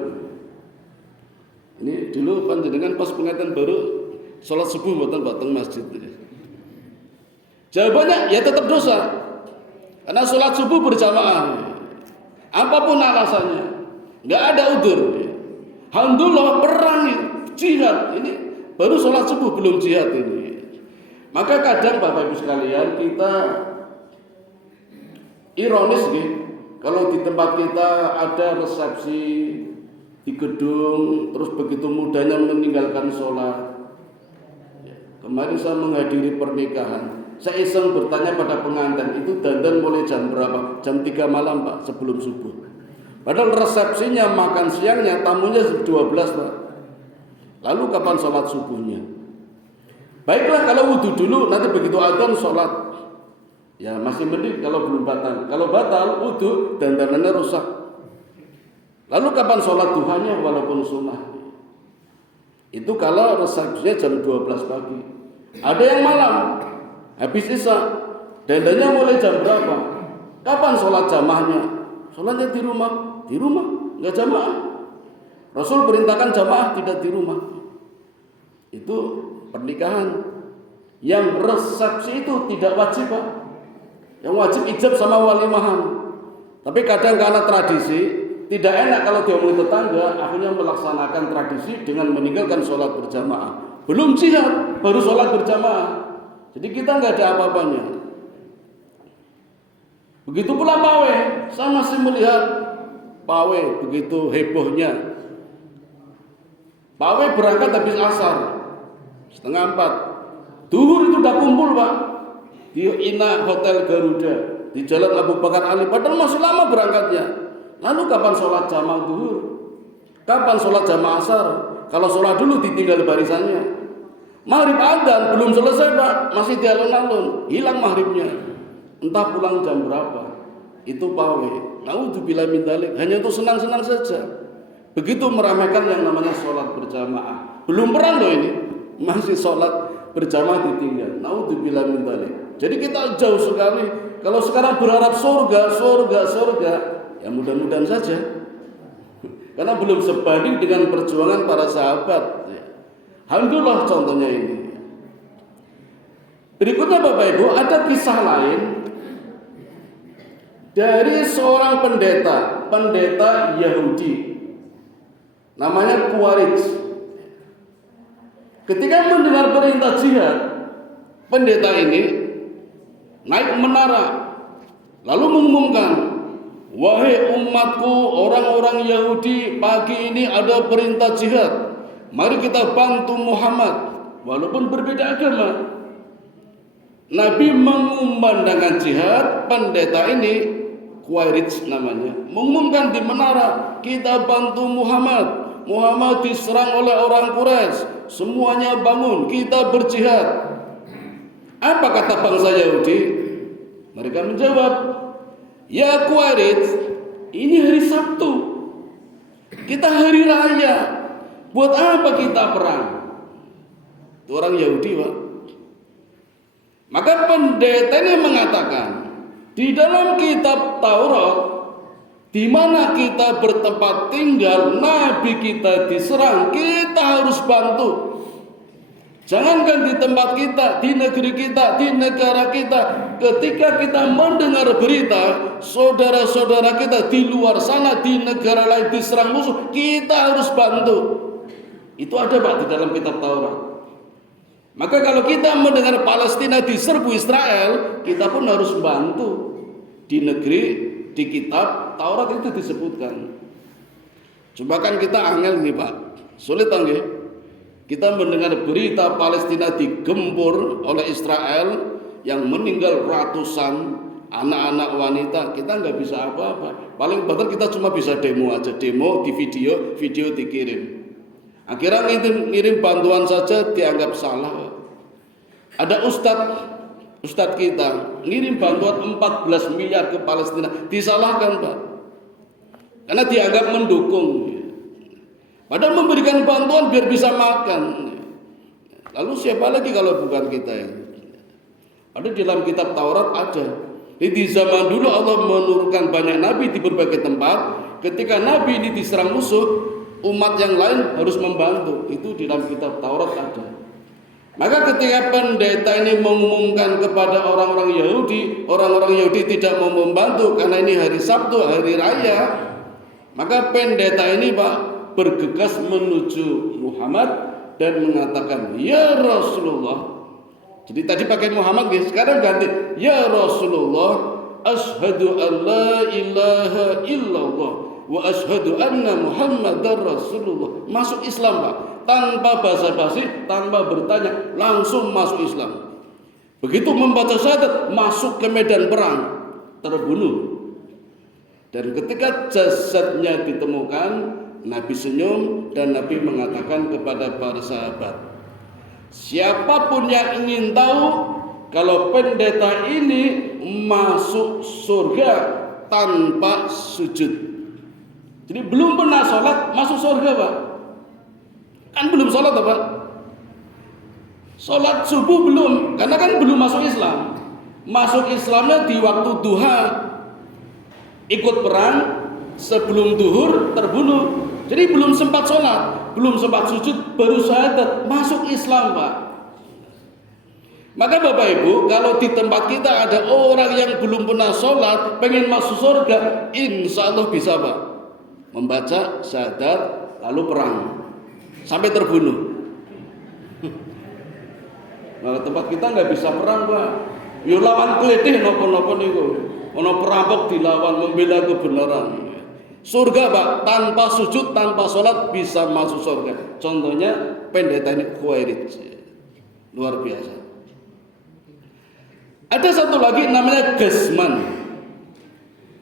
Ini dulu panjenengan pas pengantin baru sholat subuh mboten batang masjid. Jawabannya ya tetap dosa, karena sholat subuh berjamaah. Apapun alasannya, nggak ada udzur. Alhamdulillah perang jihad ini baru sholat subuh, belum jihad ini. Maka kadang Bapak Ibu sekalian kita ironis nih, kalau di tempat kita ada resepsi di gedung, terus begitu mudahnya meninggalkan sholat. Kemarin saya menghadiri pernikahan, saya iseng bertanya pada pengantin, itu dandan mulai jam berapa? Jam 3 malam Pak, sebelum subuh. Padahal resepsinya, makan siangnya, tamunya 12 Pak. Lalu kapan sholat subuhnya? Baiklah kalau wudhu dulu, nanti begitu adzan sholat. Ya masih mending kalau belum batal. Kalau batal wudhu, dandanannya rusak. Lalu kapan sholat duhanya walaupun sunnah? Itu kalau resepsinya jam 12 pagi. Ada yang malam, habis isya, dandannya mulai jam berapa? Kapan sholat jamaahnya? Sholatnya di rumah, nggak jamaah. Rasul perintahkan jamaah, tidak di rumah. Itu pernikahan. Yang resepsi itu tidak wajib Pak. Yang wajib ijab sama walimahan. Tapi kadang karena tradisi, tidak enak kalau diomongin tetangga, akhirnya melaksanakan tradisi dengan meninggalkan sholat berjamaah. Belum jihad, baru sholat berjamaah. Jadi kita nggak ada apa-apanya. Begitu pula pawai, saya masih melihat pawai begitu hebohnya. Pawai berangkat habis asar, 3:30. Duhur itu udah kumpul Pak, di Ina Hotel Garuda, di Jalan Abu Bakar Ali. Padahal masih lama berangkatnya. Lalu kapan sholat jamaah duhur? Kapan sholat jamaah asar? Kalau sholat dulu ditinggal barisannya. Maghrib adzan belum selesai Pak, masih di alun-alun, hilang maghribnya. Entah pulang jam berapa. Itu pawai. Naudzubillah min dzalik, hanya untuk senang-senang saja. Begitu meramaikan yang namanya sholat berjamaah. Belum perang loh ini, masih sholat berjamaah ditinggal. Naudzubillah min dzalik. Jadi kita jauh sekali. Kalau sekarang berharap surga, ya mudah-mudahan saja. Karena belum sebanding dengan perjuangan para sahabat. Alhamdulillah contohnya ini. Berikutnya Bapak Ibu, ada kisah lain dari seorang pendeta Yahudi, namanya Khawarij. Ketika mendengar perintah jihad, pendeta ini naik menara lalu mengumumkan, wahai umatku orang-orang Yahudi, pagi ini ada perintah jihad, mari kita bantu Muhammad walaupun berbeda agama. Nabi mengumandangkan jihad, pendeta ini Khawarij namanya, mengumumkan di menara, kita bantu Muhammad. Muhammad diserang oleh orang Quraisy, semuanya bangun, kita berjihad. Apa kata bangsa Yahudi? Mereka menjawab, ya Khawarij, ini hari Sabtu, kita hari raya, buat apa kita perang? Itu orang Yahudi, Pak. Maka pendeta ini mengatakan, di dalam kitab Taurat, di mana kita bertempat tinggal, Nabi kita diserang, kita harus bantu. Jangankan di tempat kita, di negeri kita, di negara kita, ketika kita mendengar berita saudara-saudara kita di luar sana, di negara lain diserang musuh, kita harus bantu. Itu ada Pak di dalam kitab Taurat. Maka kalau kita mendengar Palestina diserbu Israel, kita pun harus bantu. Di negeri, di kitab Taurat itu disebutkan. Coba kan kita angel nih Pak, sulit nggih. Kita mendengar berita Palestina digempur oleh Israel yang meninggal ratusan anak-anak wanita, kita nggak bisa apa-apa. Paling banter kita cuma bisa demo aja, demo di video dikirim. Akhirnya ngirim bantuan saja dianggap salah. Ada Ustadz kita ngirim bantuan 14 miliar ke Palestina, disalahkan Pak, karena dianggap mendukung. Padahal memberikan bantuan biar bisa makan. Lalu siapa lagi kalau bukan kita ya? Ada di dalam kitab Taurat ada. Di zaman dulu Allah menurunkan banyak nabi di berbagai tempat. Ketika nabi ini diserang musuh, umat yang lain harus membantu. Itu di dalam kitab Taurat ada. Maka ketika pendeta ini mengumumkan kepada orang-orang Yahudi tidak mau membantu karena ini hari Sabtu, hari raya. Maka pendeta ini Pak bergegas menuju Muhammad dan mengatakan, ya Rasulullah. Jadi tadi pakai Muhammad, sekarang ganti, ya Rasulullah, asyhadu an la ilaha illallah wa asyhadu anna Muhammadar Rasulullah. Masuk Islam Pak, tanpa basa-basi, tanpa bertanya, langsung masuk Islam. Begitu membaca syahadat, masuk ke medan perang, terbunuh. Dan ketika jasadnya ditemukan, Nabi senyum dan Nabi mengatakan kepada para sahabat, siapapun yang ingin tahu kalau pendeta ini masuk surga tanpa sujud. Jadi belum pernah sholat masuk surga Pak. Kan belum sholat Pak. Sholat subuh belum, karena kan belum masuk Islam. Masuk Islamnya di waktu duha, ikut perang, sebelum duhur terbunuh. Jadi belum sempat sholat, belum sempat sujud, baru syahadat, masuk Islam Pak. Maka Bapak Ibu, kalau di tempat kita ada orang yang belum pernah sholat, pengen masuk surga, insya Allah bisa Pak. Membaca syahadat, lalu perang, sampai terbunuh. Nah tempat kita nggak bisa perang Pak. Yo lawan keledih nopo-nopo niku. Ono perampok dilawan membela kebenaran. Surga Pak, tanpa sujud, tanpa sholat bisa masuk surga. Contohnya pendeta ini Khawarij, luar biasa. Ada satu lagi namanya Ghazman.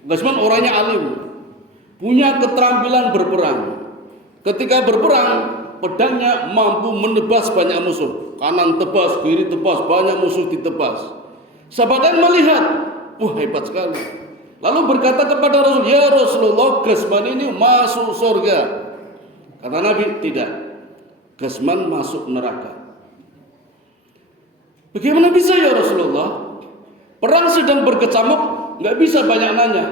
Ghazman orangnya alim, punya keterampilan berperang. Ketika berperang, pedangnya mampu menebas banyak musuh. Kanan tebas, kiri tebas, banyak musuh ditebas. Sahabat melihat, wah hebat sekali. Lalu berkata kepada Rasul, ya Rasulullah, Ghazman ini masuk surga. Kata Nabi, tidak. Gasman masuk neraka. Bagaimana bisa ya Rasulullah? Perang sedang berkecamuk, nggak bisa banyak nanya.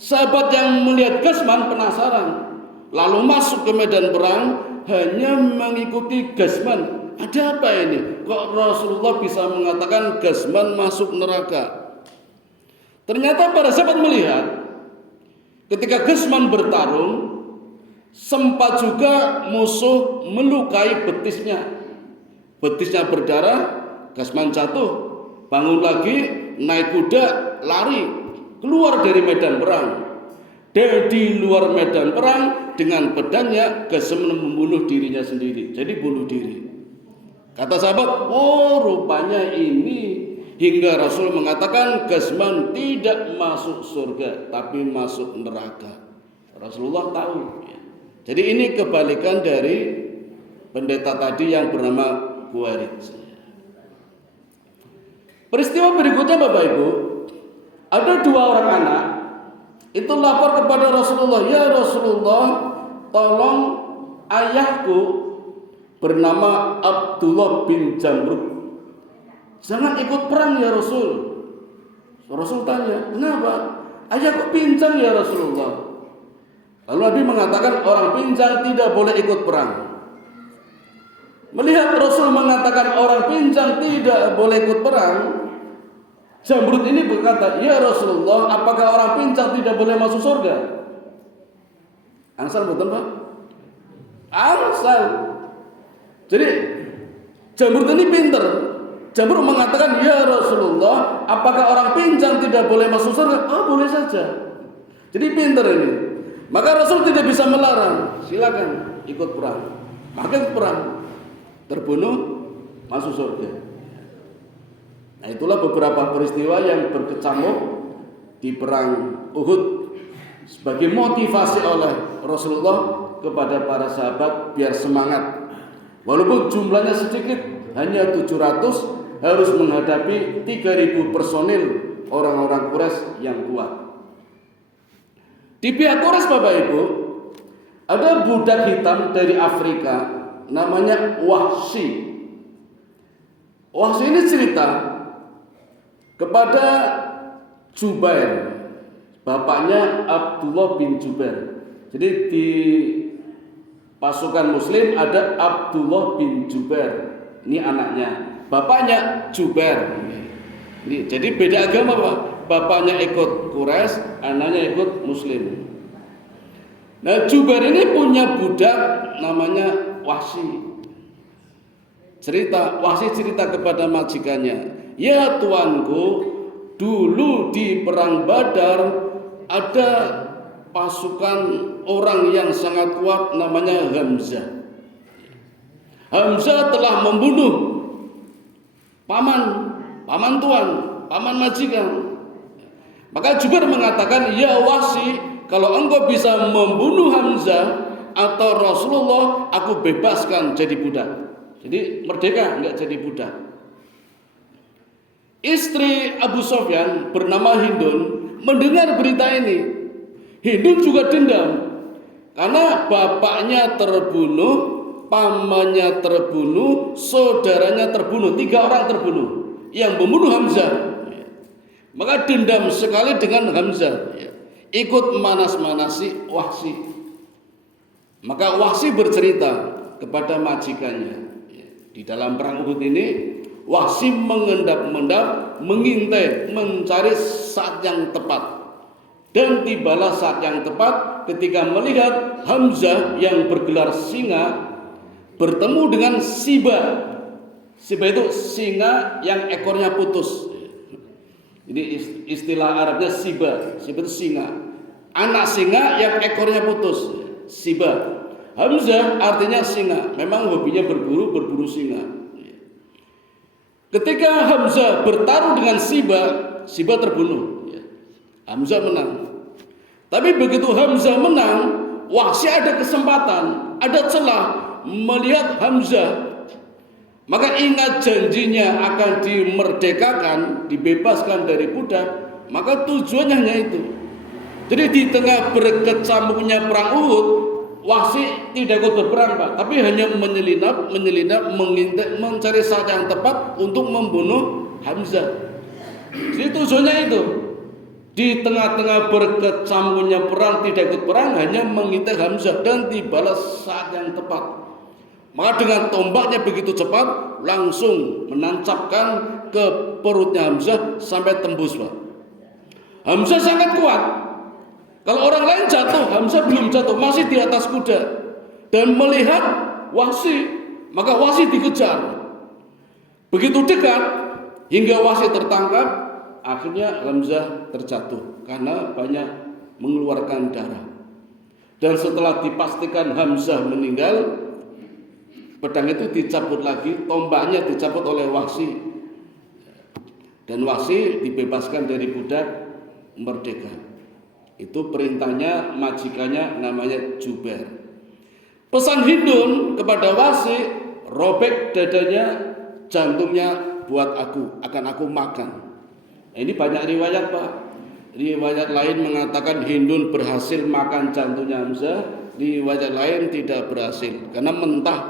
Sahabat yang melihat Gasman penasaran, lalu masuk ke medan perang hanya mengikuti Gasman. Ada apa ini? Kok Rasulullah bisa mengatakan Gasman masuk neraka? Ternyata para sahabat melihat ketika Gasman bertarung, sempat juga musuh melukai betisnya. Betisnya berdarah, Gasman jatuh, bangun lagi, naik kuda, lari, keluar dari medan perang. Dan di luar medan perang dengan pedangnya Gasman membunuh dirinya sendiri. Jadi bunuh diri. Kata sahabat, oh rupanya ini. Hingga Rasul mengatakan Gasman tidak masuk surga, tapi masuk neraka. Rasulullah tahu. Jadi ini kebalikan dari pendeta tadi yang bernama Khawarij. Peristiwa berikutnya Bapak Ibu, ada 2 orang anak itu lapor kepada Rasulullah, ya Rasulullah, tolong ayahku bernama Abdullah bin Jamrud, jangan ikut perang ya Rasul. Rasul tanya, kenapa? Ayahku pincang ya Rasulullah. Lalu Nabi mengatakan orang pincang tidak boleh ikut perang. Melihat Rasul mengatakan orang pincang tidak boleh ikut perang, Jamrud ini berkata, ya Rasulullah, apakah orang pincang tidak boleh masuk surga? Angsal betul Pak? Angsal. Jadi Jamrud ini pinter. Jamrud mengatakan, ya Rasulullah, apakah orang pincang tidak boleh masuk surga? Oh boleh saja. Jadi pinter ini. Maka Rasul tidak bisa melarang. Silakan ikut perang. Maka ikut perang. Terbunuh, masuk surga. Nah itulah beberapa peristiwa yang berkecamuk di perang Uhud sebagai motivasi oleh Rasulullah kepada para sahabat biar semangat. Walaupun jumlahnya sedikit, hanya 700, harus menghadapi 3.000 personil orang-orang Quraisy yang kuat. Di pihak Quraisy Bapak Ibu, ada budak hitam dari Afrika namanya Wahsy. Wahsy ini cerita kepada Jubair, bapaknya Abdullah bin Jubair. Jadi di pasukan Muslim ada Abdullah bin Jubair, ini anaknya. Bapaknya Jubair. Ini, jadi beda agama Pak. Bapaknya ikut Quraisy, anaknya ikut Muslim. Nah Jubair ini punya budak namanya Wahsy. Wahsy cerita kepada majikannya, ya tuanku, dulu di perang Badar ada pasukan orang yang sangat kuat namanya Hamzah. Hamzah telah membunuh paman tuan, paman majikan. Maka Jubair mengatakan, ya Wahsy, kalau engkau bisa membunuh Hamzah atau Rasulullah, aku bebaskan jadi budak. Jadi merdeka, enggak jadi budak. Istri Abu Sufyan bernama Hindun mendengar berita ini. Hindun juga dendam karena bapaknya terbunuh, pamannya terbunuh, saudaranya terbunuh, 3 orang terbunuh. Yang membunuh Hamzah. Maka dendam sekali dengan Hamzah. Ikut manas-manasi Wahsy. Maka Wahsy bercerita kepada majikannya. Di dalam perang Uhud ini Wahsy mengendap-endap, mengintai, mencari saat yang tepat. Dan tibalah saat yang tepat ketika melihat Hamzah yang bergelar singa bertemu dengan Siba. Siba itu singa yang ekornya putus. Ini istilah Arabnya Siba. Siba itu singa. Anak singa yang ekornya putus. Siba. Hamzah artinya singa. Memang hobinya berburu singa. Ketika Hamzah bertarung dengan Siba terbunuh. Hamzah menang. Tapi begitu Hamzah menang, Wahsy ada kesempatan, ada celah melihat Hamzah. Maka ingat janjinya akan dimerdekakan, dibebaskan dari budak. Maka tujuannya hanya itu. Jadi di tengah berkecamuknya perang Uhud, Wahsy tidak ikut berperang Pak, tapi hanya menyelinap, mengintip, mencari saat yang tepat untuk membunuh Hamzah. Jadi tujuannya itu, di tengah-tengah berkecamuknya perang, tidak ikut perang, hanya mengintai Hamzah dan dibalas saat yang tepat. Maka dengan tombaknya begitu cepat, langsung menancapkan ke perutnya Hamzah sampai tembus Pak. Hamzah sangat kuat. Kalau orang lain jatuh, Hamzah belum jatuh, masih di atas kuda dan melihat Wahsy, maka Wahsy dikejar. Begitu dekat hingga Wahsy tertangkap, akhirnya Hamzah terjatuh karena banyak mengeluarkan darah. Dan setelah dipastikan Hamzah meninggal, pedang itu dicabut lagi, tombaknya dicabut oleh Wahsy, dan Wahsy dibebaskan dari budak, merdeka. Itu perintahnya majikannya namanya Jubair. Pesan Hindun kepada Wahsy, robek dadanya, jantungnya buat aku, akan aku makan. Ini banyak riwayat Pak. Riwayat lain mengatakan Hindun berhasil makan jantungnya Hamzah, riwayat lain tidak berhasil karena mentah.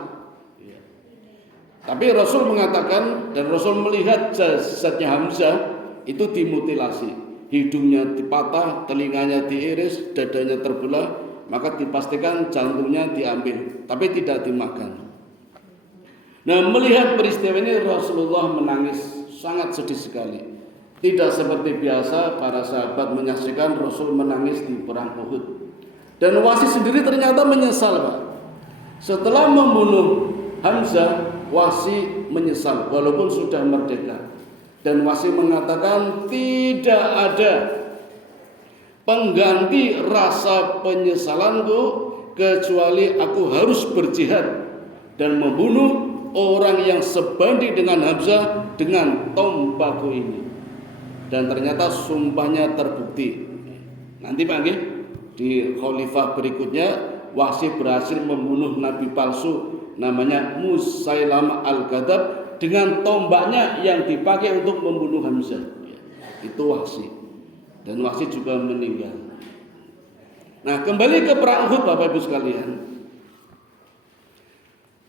Tapi Rasul mengatakan, dan Rasul melihat jasadnya Hamzah itu dimutilasi. Hidungnya dipatah, telinganya diiris, dadanya terbelah, maka dipastikan jantungnya diambil, tapi tidak dimakan. Nah, melihat peristiwa ini Rasulullah menangis, sangat sedih sekali. Tidak seperti biasa para sahabat menyaksikan Rasul menangis di perang Uhud. Dan Wahsy sendiri ternyata menyesal Pak. Setelah membunuh Hamzah, Wahsy menyesal walaupun sudah merdeka. Dan Wahsy mengatakan tidak ada pengganti rasa penyesalanku kecuali aku harus berjihad dan membunuh orang yang sebanding dengan Hamzah dengan tombakku ini. Dan ternyata sumpahnya terbukti. Nanti Pak di khalifah berikutnya Wahsy berhasil membunuh nabi palsu namanya Musailamah al-Kadzab dengan tombaknya yang dipakai untuk membunuh Hamzah. Itu Wahsy. Dan Wahsy juga meninggal. Nah, kembali ke perang Uhud Bapak Ibu sekalian.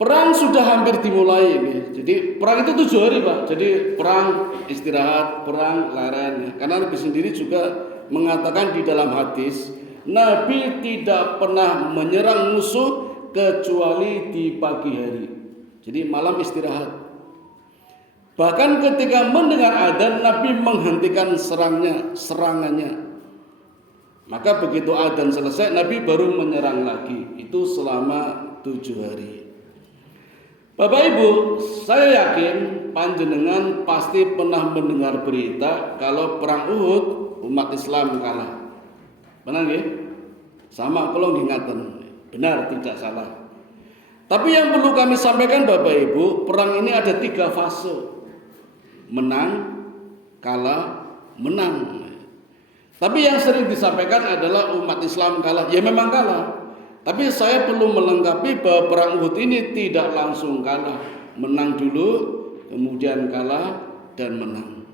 Perang sudah hampir dimulai. Jadi perang itu 7 hari Pak. Jadi perang istirahat, perang leren. Karena Nabi sendiri juga mengatakan di dalam hadis, Nabi tidak pernah menyerang musuh kecuali di pagi hari. Jadi malam istirahat. Bahkan ketika mendengar adzan, Nabi menghentikan serangannya. Maka begitu adzan selesai, Nabi baru menyerang lagi. Itu selama 7 hari. Bapak Ibu, saya yakin panjenengan pasti pernah mendengar berita kalau perang Uhud umat Islam kalah. Benar nggih? Sama kalau ngingatan. Benar, tidak salah. Tapi yang perlu kami sampaikan Bapak Ibu, perang ini ada 3 fase. Menang, kalah, menang. Tapi yang sering disampaikan adalah umat Islam kalah. Ya memang kalah. Tapi saya perlu melengkapi bahwa perang Uhud ini tidak langsung kalah. Menang dulu, kemudian kalah, dan menang.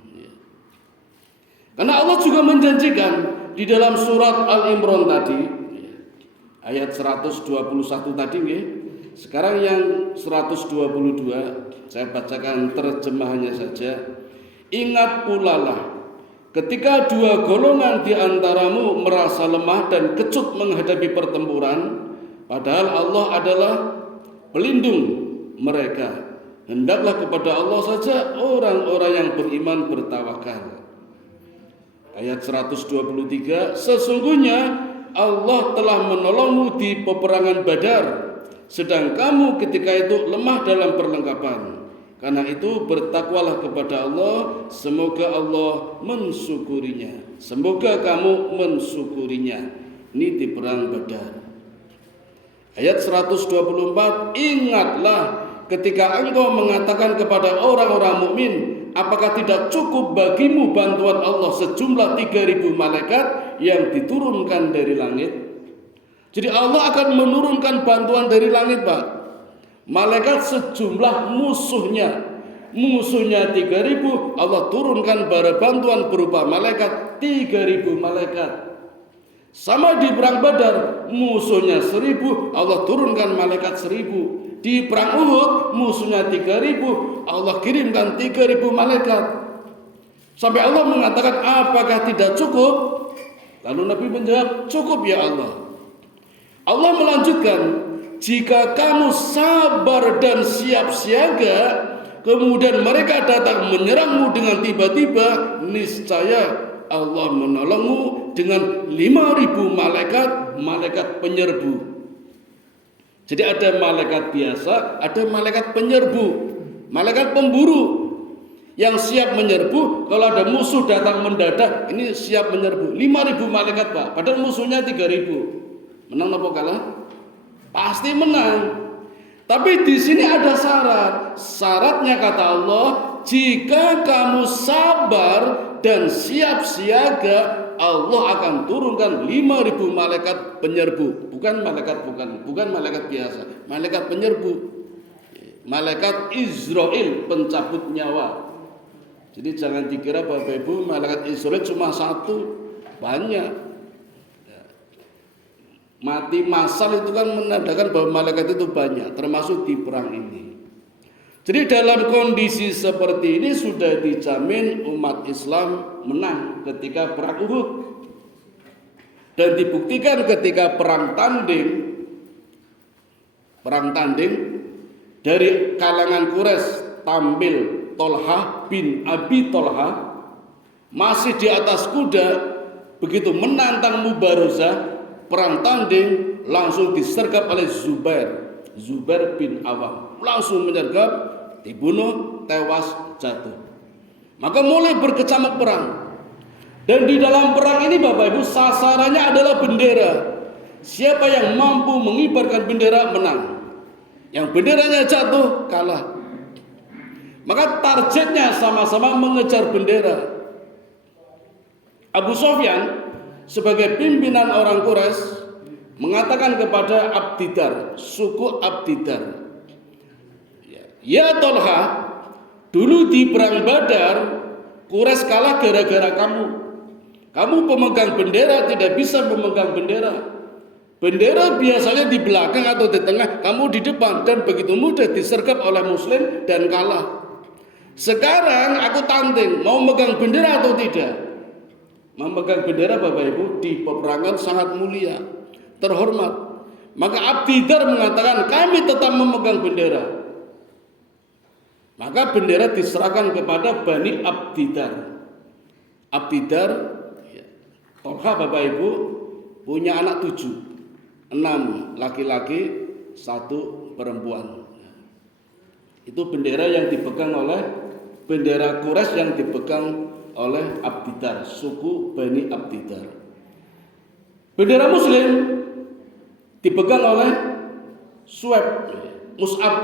Karena Allah juga menjanjikan di dalam surat Al-Imran tadi, ayat 121 tadi nggih. Sekarang yang 122 saya bacakan terjemahannya saja. Ingat pula lah ketika 2 golongan di antaramu merasa lemah dan kecut menghadapi pertempuran, padahal Allah adalah pelindung mereka. Hendaklah kepada Allah saja orang-orang yang beriman bertawakal. Ayat 123, sesungguhnya Allah telah menolongmu di peperangan Badar, sedang kamu ketika itu lemah dalam perlengkapan. Karena itu bertakwalah kepada Allah, semoga Allah mensyukurinya. Semoga kamu mensyukurinya. Ini di perang Badar. Ayat 124, ingatlah ketika engkau mengatakan kepada orang-orang mukmin, apakah tidak cukup bagimu bantuan Allah sejumlah 3.000 malaikat yang diturunkan dari langit? Jadi Allah akan menurunkan bantuan dari langit Pak. Malaikat sejumlah musuhnya 3.000, Allah turunkan bantuan berupa malaikat 3.000 malaikat. Sama di perang Badar, musuhnya 1000, Allah turunkan malaikat 1000. Di perang Uhud, musuhnya 3000, Allah kirimkan 3000 malaikat. Sampai Allah mengatakan, apakah tidak cukup? Lalu Nabi menjawab, cukup ya Allah. Allah melanjutkan, jika kamu sabar dan siap siaga, kemudian mereka datang menyerangmu dengan tiba-tiba, niscaya Allah menolongmu dengan 5000 malaikat penyerbu. Jadi ada malaikat biasa, ada malaikat penyerbu, malaikat pemburu yang siap menyerbu. Kalau ada musuh datang mendadak, ini siap menyerbu. 5000 malaikat Pak, padahal musuhnya 3000. Menang apa kalah? Pasti menang. Tapi di sini ada syarat. Syaratnya kata Allah, jika kamu sabar dan siap siaga, Allah akan turunkan 5000 malaikat penyerbu. Bukan malaikat biasa, malaikat penyerbu. Malaikat Israel, pencabut nyawa. Jadi jangan dikira Bapak Ibu malaikat Israel cuma satu, banyak. Mati massal itu kan menandakan bahwa malaikat itu banyak, termasuk di perang ini. Jadi dalam kondisi seperti ini sudah dijamin umat Islam menang ketika perang Uhud. Dan dibuktikan ketika perang tanding dari kalangan Quraisy tampil Tolha bin Abi Tolha masih di atas kuda, begitu menantang Mubarozah perang tanding langsung disergap oleh Zubair bin Awam, langsung menyergap, dibunuh, tewas, jatuh. Maka mulai berkecamuk perang. Dan di dalam perang ini Bapak Ibu sasarannya adalah bendera. Siapa yang mampu mengibarkan bendera menang. Yang benderanya jatuh kalah. Maka targetnya sama-sama mengejar bendera. Abu Sufyan sebagai pimpinan orang Quraisy mengatakan kepada Abdidar, suku Abdidar, ya Tolha, dulu di perang Badar Quraisy kalah gara-gara kamu. Kamu pemegang bendera tidak bisa memegang bendera. Bendera biasanya di belakang atau di tengah, kamu di depan, dan begitu mudah disergap oleh muslim dan kalah. Sekarang aku tanding, mau megang bendera atau tidak? Memegang bendera Bapak Ibu di peperangan sangat mulia, terhormat. Maka Abdidar mengatakan kami tetap memegang bendera. Maka bendera diserahkan kepada Bani Abdidar. Abdidar Tolha Bapak Ibu punya anak 7, 6 laki-laki, 1 perempuan. Itu bendera yang dipegang oleh bendera Quraisy yang dipegang oleh Abdidar, suku Bani Abdidar. Bendera Muslim dipegang oleh Suhaib, Mus'ab.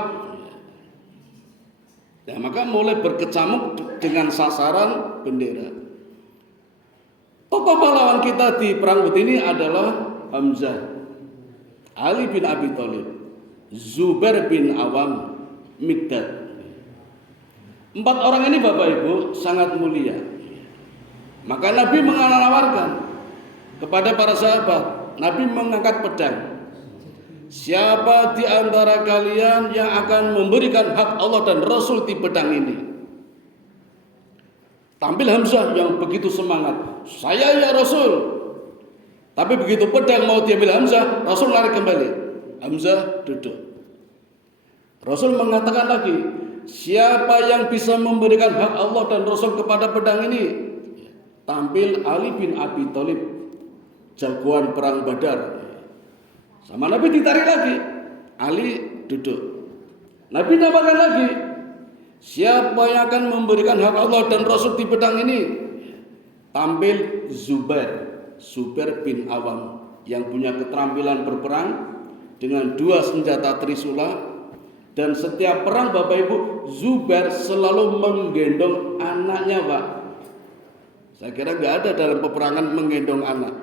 Nah, maka mulai berkecamuk dengan sasaran bendera. Tokoh pahlawan kita di perang Uhud ini adalah Hamzah, Ali bin Abi Thalib, Zubair bin Awam, Mikdad. 4 orang ini Bapak Ibu sangat mulia. Maka Nabi menawarkan kepada para sahabat, Nabi mengangkat pedang. Siapa di antara kalian yang akan memberikan hak Allah dan Rasul di pedang ini? Tampil Hamzah yang begitu semangat, saya ya Rasul. Tapi begitu pedang mau diambil Hamzah, Rasul lari kembali. Hamzah duduk. Rasul mengatakan lagi, siapa yang bisa memberikan hak Allah dan Rasul kepada pedang ini? Tampil Ali bin Abi Thalib, jagoan perang Badar. Sama Nabi ditarik lagi, Ali duduk. Nabi nampakkan lagi, siapa yang akan memberikan hak Allah dan Rasul di pedang ini? Tampil Zubair bin Awam yang punya keterampilan berperang dengan 2 senjata trisula, dan setiap perang Bapak Ibu Zubair selalu menggendong anaknya Pak. Saya kira nggak ada dalam peperangan menggendong anak,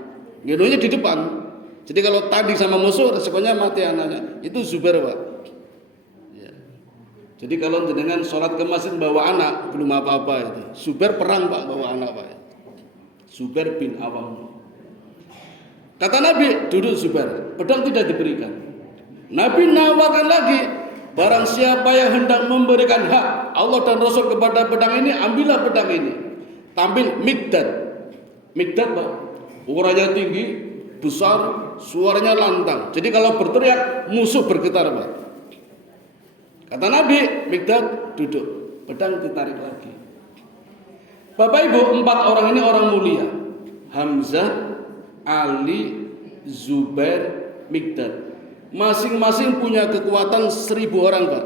gendongnya di depan. Jadi kalau tanding sama musuh resikonya mati anaknya. Itu Zubair Pak. Jadi kalau dengan sholat ke masjid bawa anak belum apa-apa itu. Zubair perang Pak bawa anak Pak. Zubair bin Awam. Kata Nabi, duduk Zubair. Pedang tidak diberikan. Nabi nawarkan lagi, barang siapa yang hendak memberikan hak Allah dan Rasul kepada pedang ini, ambillah pedang ini. Tampil Mikdad. Mikdad, Pak, ukurannya tinggi, besar, suaranya lantang. Jadi kalau berteriak, musuh bergetar, Pak. Kata Nabi, Mikdad duduk. Pedang ditarik lagi. Bapak Ibu, 4 orang ini orang mulia. Hamzah, Ali, Zubair, Mikdad. Masing-masing punya kekuatan 1000 orang, Pak.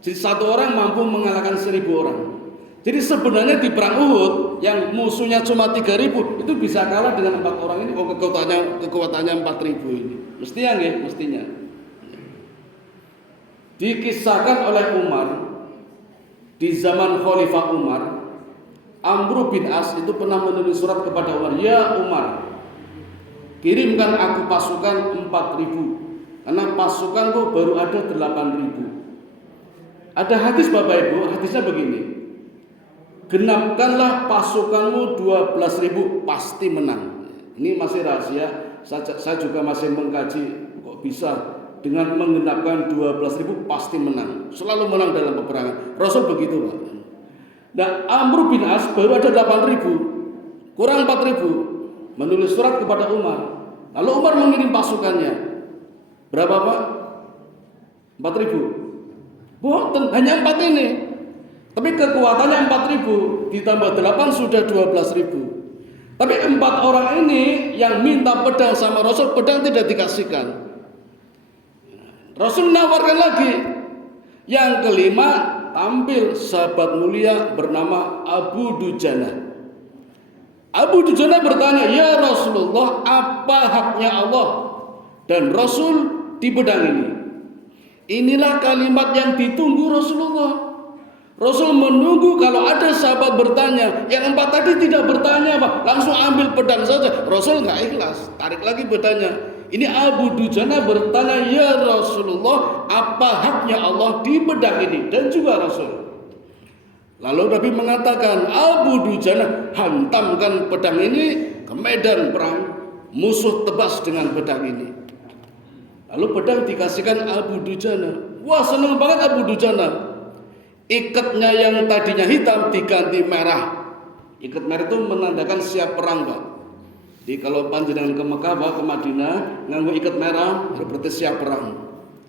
Jadi satu orang mampu mengalahkan 1000 orang. Jadi sebenarnya di perang Uhud yang musuhnya cuma 3000 itu bisa kalah dengan 4 orang ini. Oh, kekuatannya 4000 ini. Mestinya nggih, mestinya. Dikisahkan oleh Umar di zaman Khalifah Umar, Amr bin As itu pernah menulis surat kepada Umar, "Ya Umar, kirimkan aku pasukan 4000 karena pasukanku baru ada 8000." Ada hadis Bapak Ibu, hadisnya begini, genapkanlah pasukanmu 12.000 pasti menang. Ini masih rahasia, saya juga masih mengkaji kok bisa dengan menggenapkan 12.000 pasti menang, selalu menang dalam peperangan. Rasul begitu, Pak. Nah, Amr bin As baru ada 8.000, kurang 4.000, menulis surat kepada Umar. Lalu Umar mengirim pasukannya. Berapa, Pak? 4.000. Boten, hanya 4 ini. Tapi kekuatannya 4.000 ditambah 8 sudah 12.000. Tapi 4 orang ini yang minta pedang sama Rasul, pedang tidak dikasihkan. Rasul menawarkan lagi. Yang kelima tampil sahabat mulia bernama Abu Dujana. Abu Dujana bertanya, "Ya Rasulullah, apa haknya Allah dan Rasul di pedang ini?" Inilah kalimat yang ditunggu Rasulullah. Rasul menunggu kalau ada sahabat bertanya. Yang 4 tadi tidak bertanya, Pak, langsung ambil pedang saja. Rasul nggak ikhlas, tarik lagi pedangnya. Ini Abu Dujana bertanya, "Ya Rasulullah, apa haknya Allah di pedang ini?" Dan juga Rasul. Lalu Nabi mengatakan, "Abu Dujana, hantamkan pedang ini ke medan perang. Musuh tebas dengan pedang ini." Lalu pedang dikasihkan Abu Dujana. Wah, senang banget Abu Dujana. Ikatnya yang tadinya hitam diganti merah. Ikat merah itu menandakan siap perang, Pak. Jadi kalau panjenengan ke Mekah, Pak, ke Madinah, nganggo ikat merah, berarti siap perang.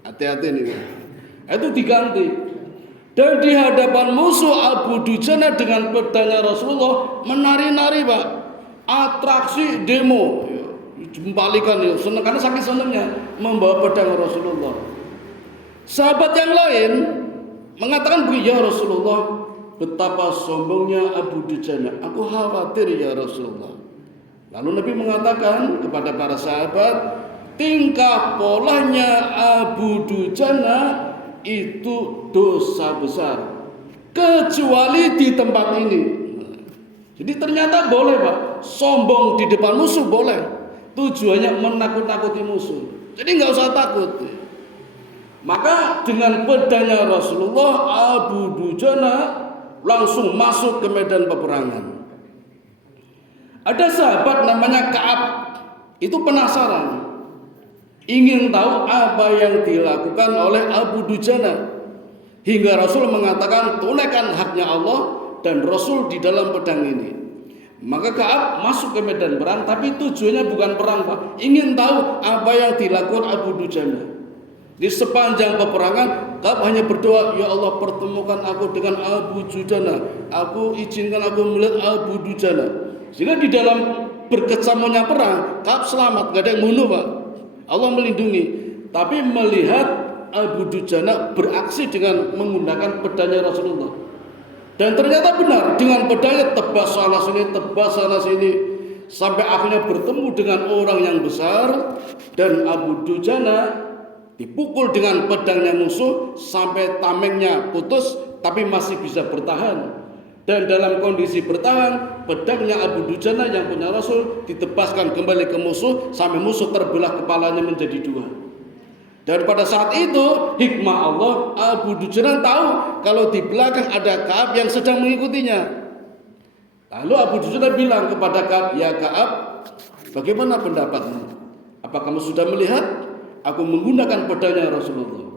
Hati-hati nih, Pak. Itu diganti. Dan di hadapan musuh, Abu Dujana dengan pedangnya Rasulullah menari-nari, Pak. Atraksi demo. Jempalikan ya, senang karena saking senangnya membawa pedang Rasulullah. Sahabat yang lain mengatakan, "Ya Rasulullah, betapa sombongnya Abu Dujana. Aku khawatir ya Rasulullah." Lalu Nabi mengatakan kepada para sahabat, tingkah polanya Abu Dujana itu dosa besar, kecuali di tempat ini. Jadi ternyata boleh, Pak, sombong di depan musuh boleh. Tujuannya menakut-nakuti musuh. Jadi nggak usah takut. Maka dengan pedangnya Rasulullah, Abu Dujana langsung masuk ke medan peperangan. Ada sahabat namanya Ka'ab, itu penasaran, ingin tahu apa yang dilakukan oleh Abu Dujana, hingga Rasul mengatakan, tunaikan haknya Allah dan Rasul di dalam pedang ini. Maka Ka'ab masuk ke medan perang, tapi tujuannya bukan perang, Pak. Ingin tahu apa yang dilakukan Abu Dujana. Di sepanjang peperangan, Ka'ab hanya berdoa, "Ya Allah, pertemukan aku dengan Abu Dujana. Aku izinkan aku melihat Abu Dujana." Sehingga di dalam berkecamuknya perang, Ka'ab selamat, gak ada yang bunuh, Pak. Allah melindungi. Tapi melihat Abu Dujana beraksi dengan menggunakan pedangnya Rasulullah. Dan ternyata benar, dengan pedangnya tebas sana sini, sampai akhirnya bertemu dengan orang yang besar, dan Abu Dujana dipukul dengan pedangnya musuh sampai tamengnya putus, tapi masih bisa bertahan. Dan dalam kondisi bertahan, pedangnya Abu Dujana yang punya Rasul ditebaskan kembali ke musuh sampai musuh terbelah kepalanya menjadi 2. Dan pada saat itu hikmah Allah, Abu Dujana tahu kalau di belakang ada Ka'ab yang sedang mengikutinya. Lalu Abu Dujana bilang kepada Ka'ab, "Ya Ka'ab, bagaimana pendapatmu? Apa kamu sudah melihat aku menggunakan pedangnya Rasulullah?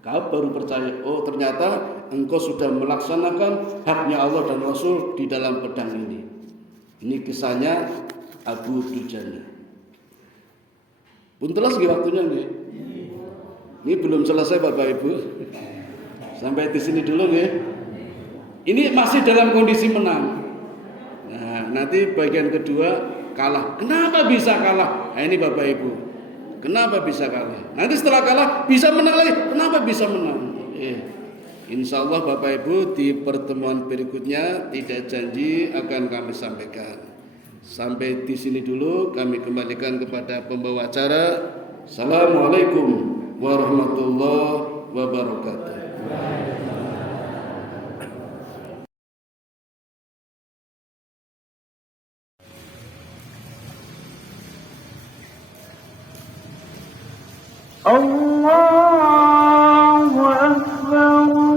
Kau baru percaya, oh ternyata engkau sudah melaksanakan haknya Allah dan Rasul di dalam pedang ini. Ini kisahnya Abu Dujana. Pun telas waktunya nggih. Ini belum selesai Bapak Ibu. Sampai di sini dulu nggih. Ini masih dalam kondisi menang. Nah, nanti bagian kedua kalah. Kenapa bisa kalah? Nah, ini Bapak Ibu. Kenapa bisa kalah? Nanti setelah kalah bisa menang lagi. Kenapa bisa menang? Insya Allah Bapak Ibu di pertemuan berikutnya tidak janji akan kami sampaikan. Sampai di sini dulu, kami kembalikan kepada pembawa acara. Assalamualaikum warahmatullahi wabarakatuh. Allahu Akbar.